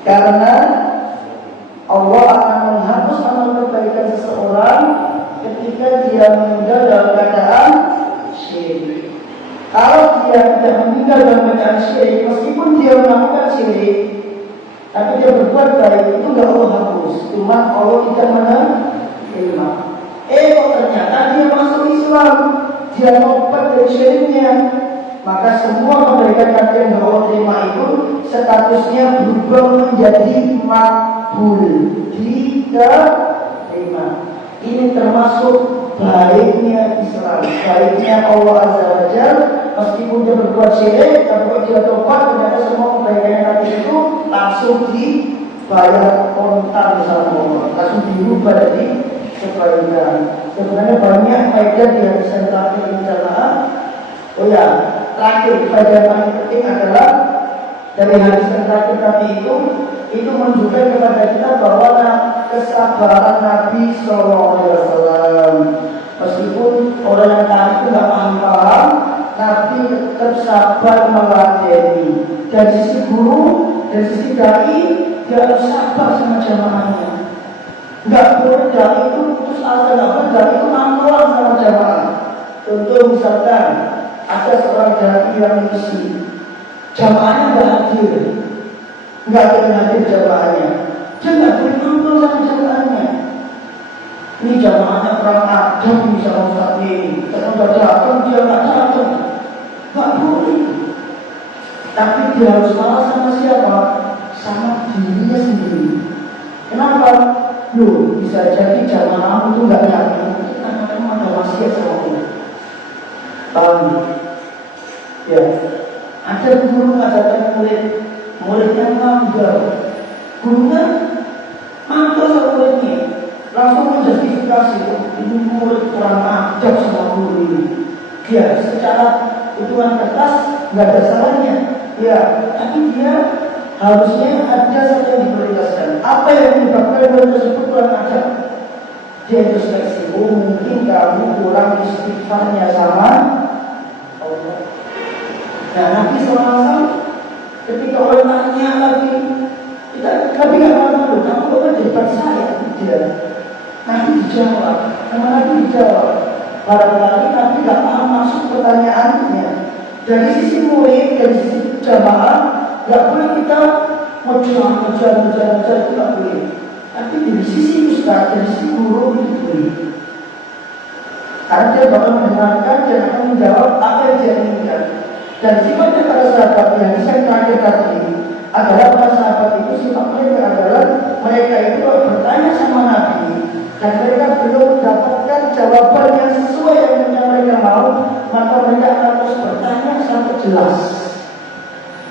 Karena Allah akan menghapus amal kebaikan seseorang ketika dia meninggal dalam keadaan syirik. Kalau dia tidak meninggal dalam keadaan syirik, meskipun dia melakukan syirik, tapi dia berbuat baik, itu tidak Allah hapus. Cuma Allah tidak menerima. Kok ternyata dia masuk Islam, dia tobat dari syiriknya, maka semua kebaikan yang Allah terima itu statusnya berubah menjadi makbul, diterima. Ini termasuk baiknya Islam, baiknya Allah Azza wa Jalla. Meskipun dia berbuat syirik, tapi kalau dia tobat, ternyata semua kebaikan tadi itu langsung dibayar kontan sama Allah, langsung dirubah jadi kebaikan. Sebenarnya banyak faedah di hadis yang terakhir ini jamaah. Oh ya, terakhir faedah yang paling penting adalah dari hadis yang terakhir tadi itu menunjukkan kepada kita bahwa kesabaran Nabi SAW. Meskipun orang yang tadi itu nggak paham, Nabi tetap sabar meladeni. Dari sisi guru, dari sisi dai, dia harus sabar sama jamaahnya. Nggak boleh dai itu putus asa, nggak boleh dai itu mantul sama jamaah. Contoh misalkan ada seorang dai yang misi, jamaahnya nggak hadir, nggak ada yang hadir jamaahnya, dia nggak boleh mantul sama jamaahnya. Ini jamaahnya kurang adab bisa Ustaz ini, karena udah datang dia nggak datang, nggak boleh. Tapi dia harus malah sama siapa? Sama dirinya sendiri. Kenapa? Loh, bisa jadi jamaah itu nggak yakin karena kamu ada wasiat sama Allah. Paham? Ya, ada guru ngajarin muridnya nganggur, gurunya mantul sama muridnya, langsung menjustifikasi ini murid kurang ajar sama guru ini. Ya, secara hitungan kertas nggak ada salahnya, ya, tapi dia harusnya ada saja yang diprioritaskan. Apa yang menyebabkan murid tersebut kurang ajar? Dia introspeksi, mungkin kamu kurang istighfarnya sama Allah. Nah, Nabi SAW ketika orang tanya lagi, Nabi nggak malu, kamu kan debat saya, dia. Nabi dijawab, sama Nabi dijawab. Barangkali Nabi nggak paham maksud pertanyaannya. Dari sisi murid, dari sisi jamaah, nggak boleh kita ngejar itu nggak boleh. Tapi dari sisi ustaz, dari sisi guru itu boleh. Karena dia bakal mendengarkan dan akan menjawab apa yang dia inginkan. Dan sifatnya para sahabat yang saya terakhir tadi adalah para sahabat itu sifat mereka adalah mereka itu bertanya sama Nabi dan mereka belum mendapatkan jawaban yang sesuai yang mereka mau, maka mereka akan terus bertanya sampai jelas.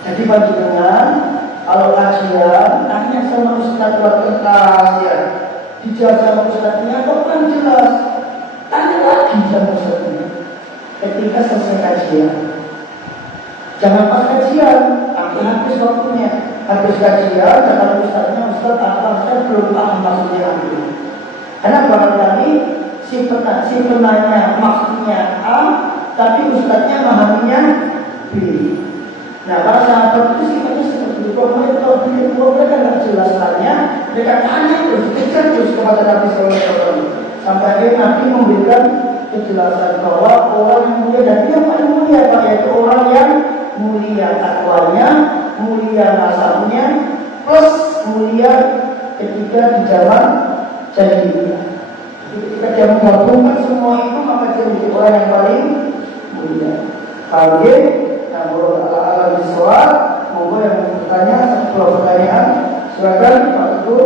Jadi panjenengan kalau kajian tanya sama ustaz buat kertas ya, dijawab sama ustaznya kok kan jelas, tanya lagi sama ustaznya ketika selesai kajian. Jangan pas kajian, tapi habis waktunya. Habis kajian, jangan ustaznya, ustaz apa, ustaz belum paham maksudnya apa. Karena barangkali si penanya maksudnya A, tapi ustaznya memahaminya B. Nah, para sahabat itu sifatnya seperti itu. Kalau mereka nggak jelas tanya, mereka tanya terus, kejar terus kepada Nabi SAW. Sampai akhirnya Nabi memberikan kejelasan bahwa orang yang mulia dan yang paling mulia yaitu orang yang mulia takwanya, mulia nasabnya, plus mulia ketika di zaman jahiliyah. Ketika dia menggabungkan semua itu, maka dia menjadi orang yang paling mulia. Pagi, namun ala bisawab, monggo yang bertanya satu pertanyaan, silakan Pak Ketua.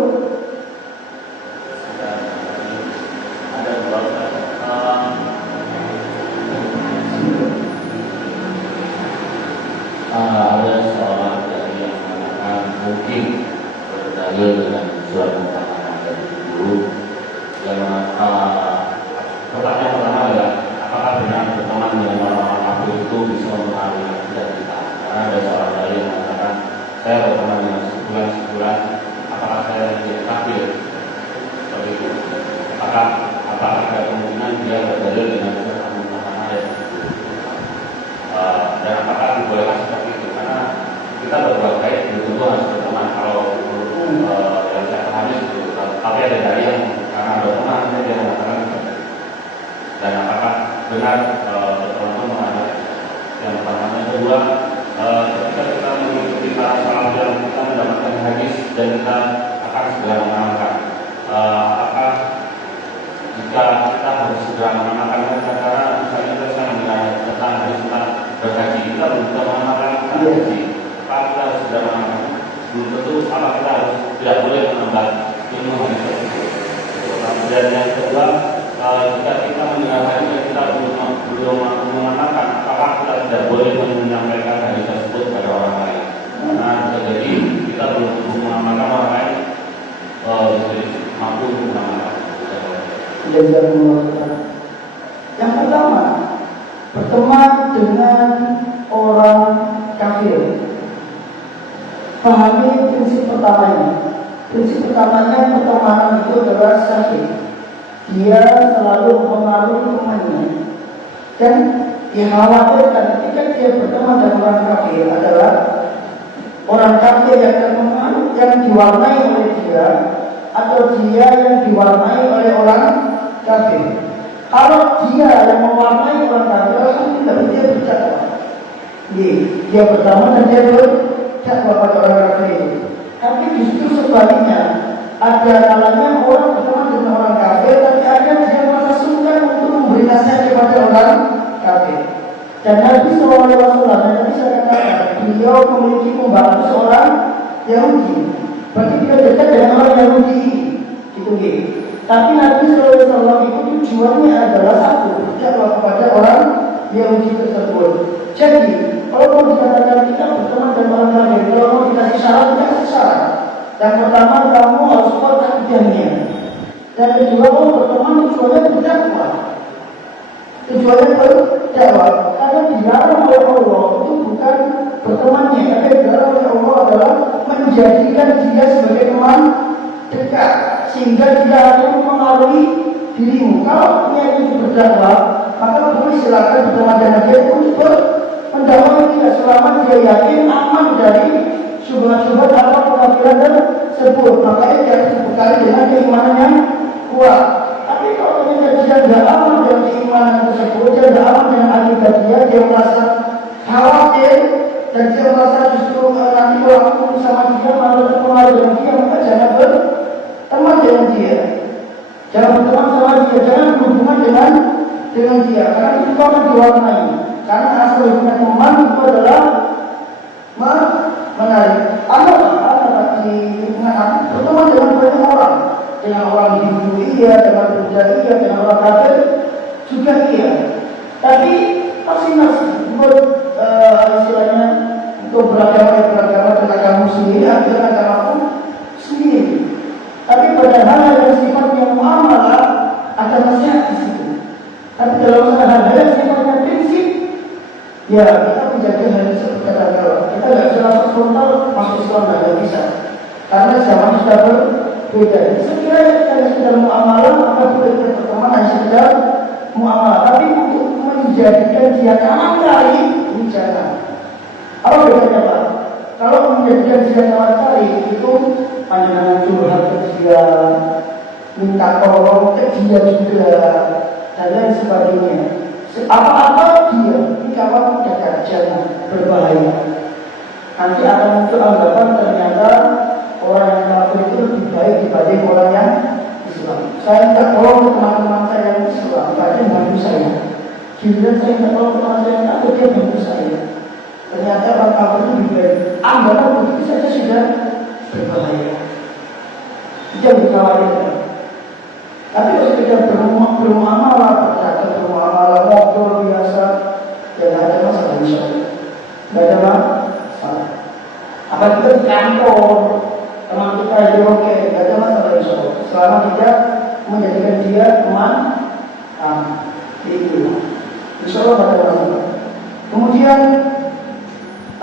Ada seorang tahlil dengan surat mutamakanah dari guru. Yang pertanyaan pertama adalah apakah benar berteman dengan orang-orang kafir itu bisa mempengaruhi akidah kita? Karena ada seorang dai yang mengatakan, saya berteman dengan sebulan, apakah saya menjadi kafir? Seperti itu. Apakah ada kemungkinan dia berdalil dengan surat mutamakanah dan dan apakah dibolehkan seperti itu? Karena kita berbuat baik tentu harus berteman. Kalau yang saya pahami itu, tapi ada dari yang karena berteman dia mengatakan seperti itu. Dan apakah benar berteman itu mengajar? Yang pertama, yang kedua, ketika kita mengikuti para sahabat yang kita mendapatkan hadis dan kita akan segera mengamalkan, apakah jika kita harus segera mengamalkan karena misalnya kita mendengar tentang hadis tentang berhaji, kita belum bisa mengamalkan haji, apakah kita harus segera mengamalkan? Belum tentu. Apa kita harus tidak boleh menambah ilmu hadis tersebut? Dan yang kedua, jika kita mendengar hadis dan kita belum mengamalkan, apakah kita tidak boleh menyampaikan hadis tersebut kepada orang lain? Karena bisa jadi kita belum mengamalkan, orang lain bisa mampu mengamalkan. Yang pertama, berteman dengan orang kafir. Pahami prinsip pertamanya. Prinsip pertamanya, pertemanan itu adalah syahid. Dia selalu mempengaruhi temannya. Dan dikhawatirkan ketika dia berteman dengan orang kafir adalah orang kafir yang diwarnai oleh dia, atau dia yang diwarnai oleh orang kafir. Kalau dia yang mewarnai orang kafir, alhamdulillah dia berdakwah. Dia pertama dan dia berdakwah pada orang kafir. Tapi justru sebaliknya, ada kalanya orang berteman dengan orang kafir, tapi akhirnya dia merasa sungkan untuk memberi nasihat kepada orang kafir. Dan Nabi SAW, Nabi saya katakan, beliau memiliki pembantu seorang Yahudi. Berarti dia dekat dengan orang Yahudi. Gitu. Tapi Nabi SAW itu tujuannya adalah satu, berdakwah kepada orang Yahudi tersebut. Jadi, kalau mau dikatakan kita berteman dengan orang kafir, kalau mau dikasih syarat, kita kasih syarat. Yang pertama, kamu harus kuat akidahnya. Dan kedua, kamu berteman tujuannya berdakwah. Tujuannya berdakwah. Karena dilarang oleh Allah itu bukan bertemannya, tapi dilarang oleh Allah adalah menjadikan dia sebagai teman dekat, sehingga tidak akan mempengaruhi dirimu. Kalau dia itu berdakwah, maka boleh silakan berteman dengan dia untuk mendakwai dia selama dia yakin aman dari syubhat-syubhat atau pengafiran tersebut. Makanya dia harus dibekali dengan keimanan yang kuat. Tapi kalau ternyata dia tidak aman dengan keimanan tersebut, dia tidak aman dengan akidah dia merasa khawatir dan dia merasa justru nanti kalau aku sama dia malah terpengaruh dengan dia, maka jangan berteman dengan dia. Jangan berteman sama dia, jangan berhubungan dengan dia, karena itu akan diwarnai. Karena asal hubungan teman itu adalah menarik. Anak di lingkungan aku berteman dengan banyak orang, dengan orang Hindu iya, dengan Buddha iya, dengan orang kafir juga iya. Tapi masing-masing istilahnya untuk beragama dan agama sendiri, dan agamaku sendiri. Tapi pada hal yang sifatnya muamalah ada nasihat di situ. Tapi dalam hal yang sifatnya prinsip, ya kita menjaga hal itu seperti agama. Kita tidak bisa langsung frontal masuk Islam, tidak bisa. Karena zaman sudah berbeda. Sekiranya kita sekedar muamalah, maka kita berteman hanya sekedar muamalah. Tapi untuk menjadikan dia kanan kali, ini jangan. Apa bedanya Pak? Kalau menjadikan dia kanan kali, itu hanya curhat ke dia, minta tolong ke dia juga, dan lain sebagainya. Apa-apa dia, ini kawan dekat, jangan berbahaya. Nanti akan muncul anggapan ternyata orang yang kafir itu lebih baik dibanding orang yang Islam. Saya minta tolong ke teman-teman saya yang Islam, dia bantu saya. Giliran saya minta tolong ke teman saya yang kafir, dia bantu saya. Ternyata orang kafir itu lebih baik. Anggapan begitu saja sudah berbahaya. Jangan dikhawatirkan. Tapi kalau kita bermuamalah, bermuamalah ngobrol biasa, ya tidak ada masalah insya Allah. Tidak ada masalah. Apa kita di kantor, teman kita Saya oke, tidak ada masalah insya Allah. Selama tidak menjadikan dia teman, itu insya Allah tidak ada masalah. Kemudian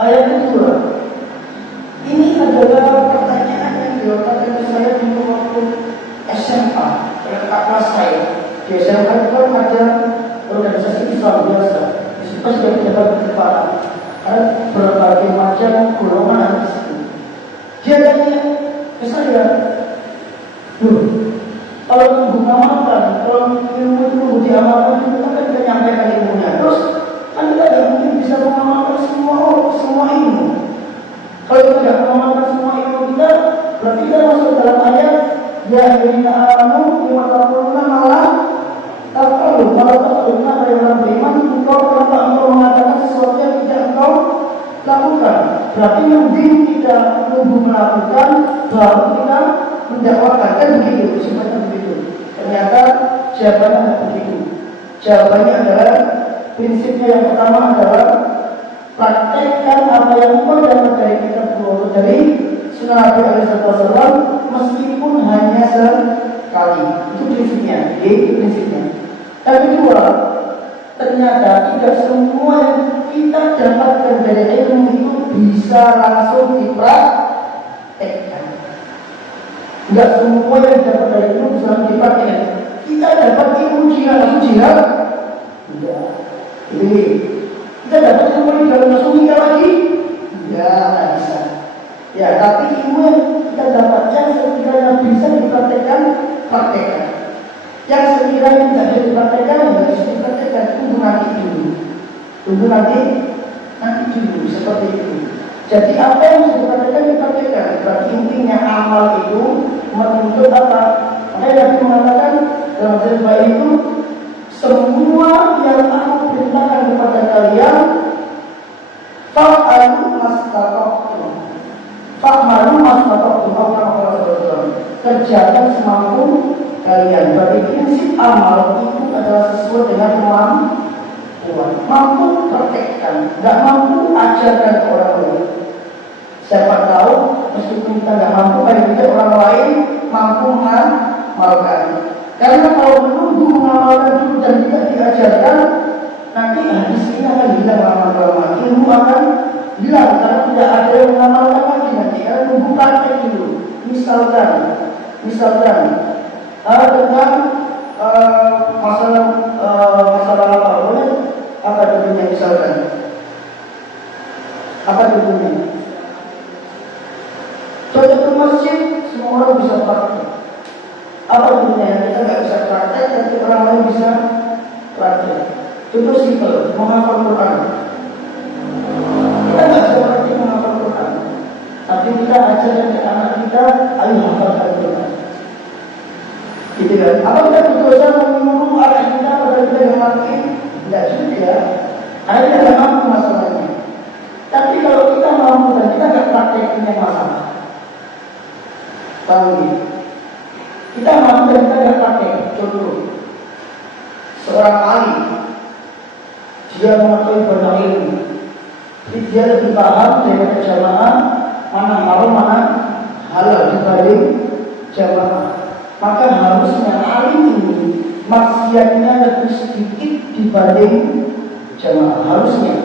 ayat kedua, ini adalah pertanyaan yang dilontarkan ke saya di waktu SMA, kakak kelas saya. Di SMA itu kan ada organisasi Islam biasa. Di situ sudah dapat kesempatan. Ada berbagai macam golongan di situ. Dia tanya ke saya, kalau ibu ngamalkan, kalau ilmu itu diamalkan, itu kan kita nyampaikan ilmunya. Terus kan kita tidak mungkin bisa mengamalkan semua ilmu. Kalau kita tidak mengamalkan semua ilmu kita, berarti kita masuk dalam ayat ya inna amanu wa taquluna malah taquluna ada yang beriman engkau mengatakan sesuatu yang tidak engkau lakukan. Berarti mending kita tunggu melakukan baru kita mendakwakan. Kan begitu, sebenarnya begitu. Ternyata jawabannya tidak begitu. Jawabannya adalah prinsipnya yang pertama adalah praktekkan apa yang engkau dapat dari kitab Allah, dari sunnah Nabi SAW, meskipun hanya sekali. Itu prinsipnya. Itu prinsipnya. Yang kedua, ternyata tidak semua yang kita dapatkan dari ilmu itu bisa langsung dipraktekkan. Tidak semua yang dapat dari ilmu bisa langsung dipraktekkan. Kita dapat ilmu jihad, tidak. Ini kita dapat ilmu dalam langsung nikah lagi, tidak bisa. Ya, tapi ilmu yang kita dapatkan sekiranya bisa dipraktekkan, praktekkan. Yang sekiranya tidak bisa dipraktekkan, tidak bisa dipraktekkan. Tunggu nanti dulu. Tunggu nanti dulu, seperti itu. Jadi apa yang bisa dipraktekkan, dipraktekkan. Berarti intinya amal itu menuntut apa? Makanya Nabi mengatakan dalam hadis itu, semua yang aku perintahkan kepada kalian, fa'alu mastata'tum. Fa'malu mastata'tum. Kerjakan semampu kalian. Berarti prinsip amal itu adalah sesuai dengan kemampuan. Mampu praktekkan, tidak mampu ajarkan ke orang lain. Siapa tahu meskipun kita tidak mampu, paling tidak orang lain mampu mengamalkan. Karena kalau menunggu mengamalkan dulu dan tidak diajarkan, nanti hadis ini akan hilang lama-lama. Ilmu akan hilang karena tidak ada yang mengamalkan lagi nanti. Karena menunggu praktek dulu. Misalkan tentang masalah apa dulunya misalkan? Apa dulunya? Contoh masjid semua orang bisa praktek. Apa dulunya yang kita nggak bisa praktek, tapi orang lain bisa praktek. Contoh simpel, menghafal Quran. Kita nggak bisa praktek menghafal Quran, tapi kita ajarkan ke anak kita, ayo hafalkan Quran. Gitu kan? Apa kita berdosa menyuruh anak kita pada kita yang mati? Tidak juga. Karena kita tidak mampu masalahnya. Tapi kalau kita mampu dan kita nggak praktekin yang masalah, tahu gitu? Kita mampu dan kita nggak praktek. Contoh, seorang alim, dia mengetahui banyak ilmu, dia lebih paham dari jamaah mana haram mana halal dibanding jamaah. Maka harusnya alim ini maksiatnya lebih sedikit dibanding jamaah. Harusnya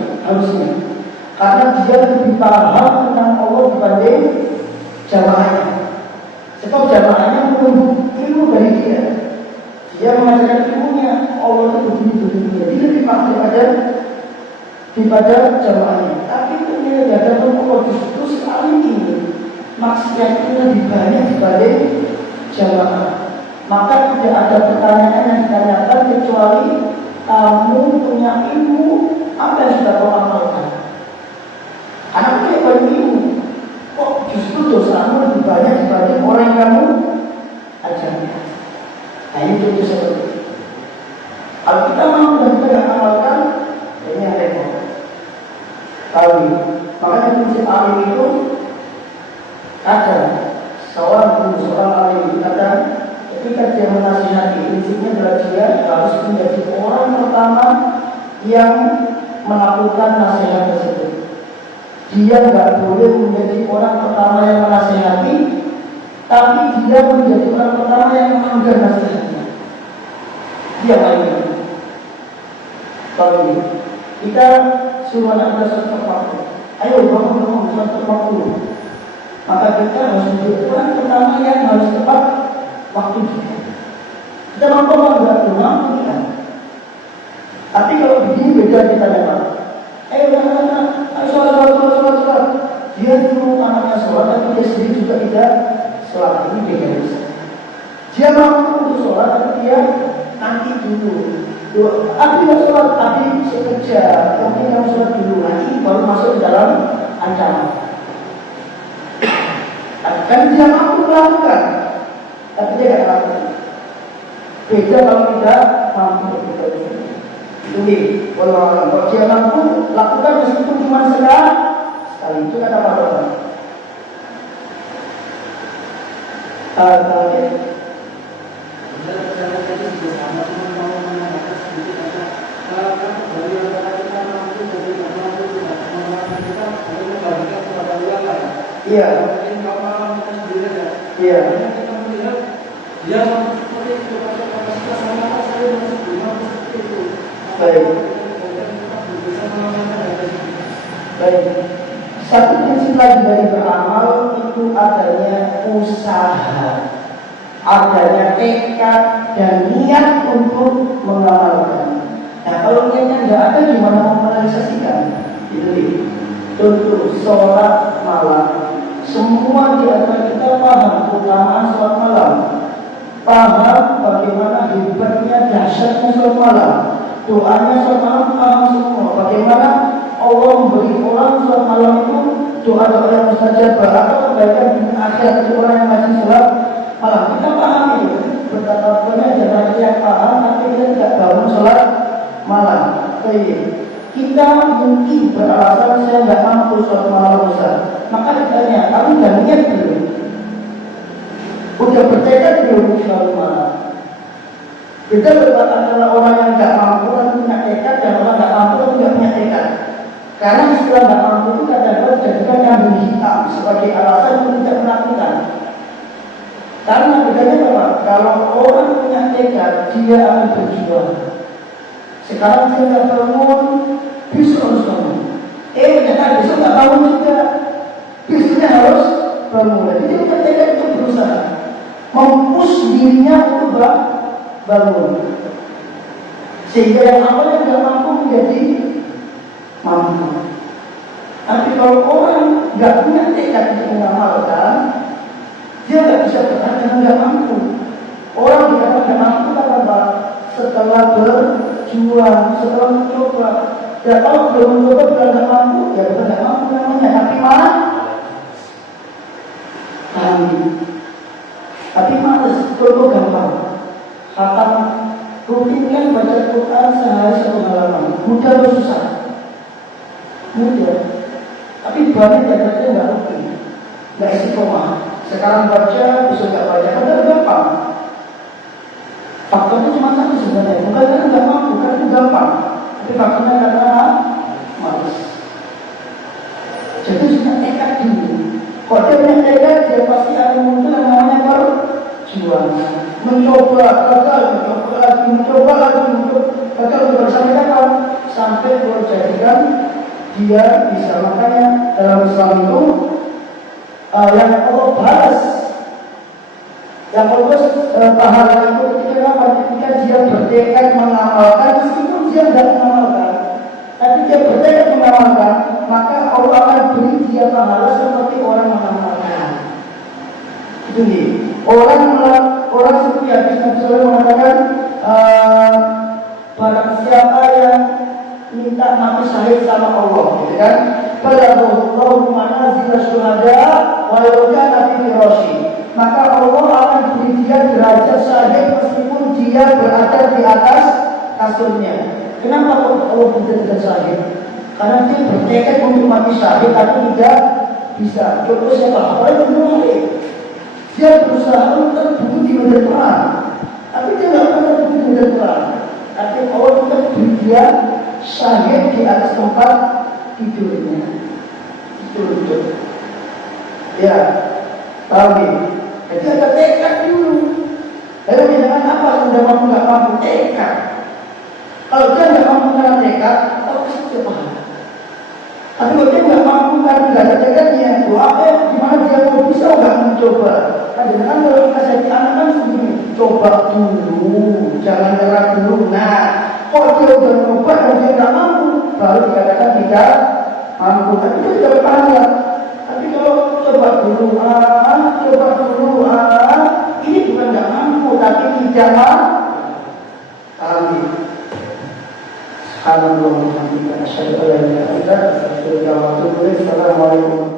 karena dia lebih paham tentang Allah dibanding jamaahnya. Sebab jamaahnya menunggu ilmu dari dia. Dia mengajarkan ilmunya, Allah itu begini. Dia lebih paham daripada jamaahnya. Tapi ternyata ada Allah justru si alim ini maksiatnya lebih banyak dibanding jamaah. Maka tidak ada pertanyaan yang ditanyakan kecuali kamu punya ilmu apa yang sudah kau amalkan. Karena punya banyak ilmu, kok justru dosamu lebih banyak dibanding orang yang kamu ajarkan. Nah ini tentu seperti itu. Kalau kita mau dan kita tidak amalkan, ini yang repot. Kali, makanya prinsip alim itu ada. Seorang alim kata ketika dia menasihati, prinsipnya adalah dia harus menjadi orang pertama yang melakukan nasihat tersebut. Dia nggak boleh menjadi orang pertama yang menasihati, tapi dia menjadi orang pertama yang melanggar nasihatnya. Dia lainnya. Kalau ini, kita suruh anak kita sholat waktu. Ayo bangun sholat waktu. Maka kita harus menjadi orang pertama yang harus tepat waktu juga. Kita mampu enggak? Mampu kan? Tapi kalau begini beda kita dapat. Ayo sholat. Dia dulu anaknya sholat, tapi dia sendiri juga tidak sholat. Ini beda. Dia mampu untuk sholat, tapi dia nanti dulu. Aku tidak sholat, tapi sekejap. Tapi kamu sholat dulu, nanti baru masuk ke dalam ancaman. Kan dia mampu melakukan, tapi dia tidak lakukan. Beda kalau kita mampu begitu. Jadi, kalau dia mampu lakukan meskipun cuma sekali, itu kata Pak Dokter. Iya. Iya. Dia Baik. Satu prinsip lagi dari beramal itu adanya usaha, adanya tekad dan niat untuk mengamalkan. Nah, kalau niatnya tidak ada, gimana mau merealisasikan? Itu nih. Contoh sholat malam. Semua di antara kita paham keutamaan sholat malam, paham bagaimana hebatnya, dahsyatnya sholat malam, doanya sholat malam paham semua. Bagaimana Allah memberi orang sholat malam itu doa-doa yang mustajabah atau kebaikan di akhirat untuk orang yang masih sholat malam. Kita paham itu. Betapa banyak dari yang paham, tapi kita tidak bangun sholat malam. Kita mungkin beralasan saya nggak mampu sholat malam besar. Maka ditanya, kamu udah niat belum? Udah bertekad belum sholat malam? Beda berbeda antara orang yang nggak mampu dan punya tekad dan orang nggak mampu dan tidak punya tekad. Karena istilah nggak mampu itu kadang-kadang dijadikan kambing hitam sebagai alasan untuk tidak melakukan. Karena bedanya apa? Kalau orang punya tekad, dia akan berjuang. Sekarang dia nggak bangun, besok harus bangun. Ternyata besok nggak bangun juga, besoknya harus bangun. Jadi dia punya tekad itu berusaha mempush dirinya untuk bangun. Sehingga yang awalnya nggak mampu menjadi mampu. Tapi kalau orang nggak punya tekad untuk mengamalkan, dia nggak bisa bertahan dengan nggak mampu. Orang dikatakan nggak mampu karena apa? Setelah berjuang, setelah mencoba. Ya kalau belum mencoba bilang nggak mampu, ya bukan nggak mampu namanya. Tapi malas. Contoh gampang. Khatam rutin kan baca Quran sehari 1 halaman. Mudah atau susah? Mudah. Tapi banyak bacanya nggak rutin, nggak istiqomah. Sekarang baca, besok nggak baca. Padahal gampang. Faktornya cuma satu sebenarnya. Bukan karena nggak mampu, karena itu gampang. Tapi faktornya karena malas. Jadi punya tekad dulu. Kalau dia punya tekad, dia pasti akan muncul yang namanya perjuangan. Mencoba, gagal, mencoba lagi, gagal sampai kapan? Sampai menjadikan dia bisa. Makanya dalam Islam itu yang Allah balas, yang Allah pahala itu ketika kapan? Ketika dia bertekad mengamalkan, meskipun dia tidak mengamalkan, tapi dia bertekad mengamalkan, maka Allah akan beri dia pahala seperti orang mengamalkan. Itu nih. Orang seperti hadis Nabi SAW mengatakan, barang siapa yang minta mati syahid sama Allah, gitu kan? Balaghallahu manazil syuhada wa yurjana fi firasyi. Maka Allah akan beri dia derajat syahid meskipun dia berada di atas kasurnya. Kenapa Allah beri derajat syahid? Karena dia bertekad untuk mati syahid tapi tidak bisa. Contoh siapa? Orang yang belum mati. Dia berusaha untuk terbunuh di medan perang, tapi dia tidak pernah terbunuh di medan perang. Tapi Allah tetap beri dia syahid di atas tempat tidurnya. Itu. Ya, tahu nih. Jadi ada tekad dulu. Lalu dengan apa sudah mampu nggak mampu tekad? Kalau dia nggak mampu karena tekad, tahu pasti dia paham. Tapi kalau dia nggak mampu karena nggak ada tekadnya, gimana dia mau bisa nggak mencoba? Kadang-kadang kalau kita jadi anak kan begini, coba dulu, jangan nyerah dulu. Nah, kalau dia udah mencoba dan dia nggak mampu, baru dikatakan tidak mampu. Tapi itu tidak berpahala. Tapi kalau coba dulu, ini bukan nggak mampu, tapi tidak mampu. Amin. Alhamdulillah, asyhadu an la ilaha illa anta, astaghfiruka wa atubu ilaik. Assalamualaikum.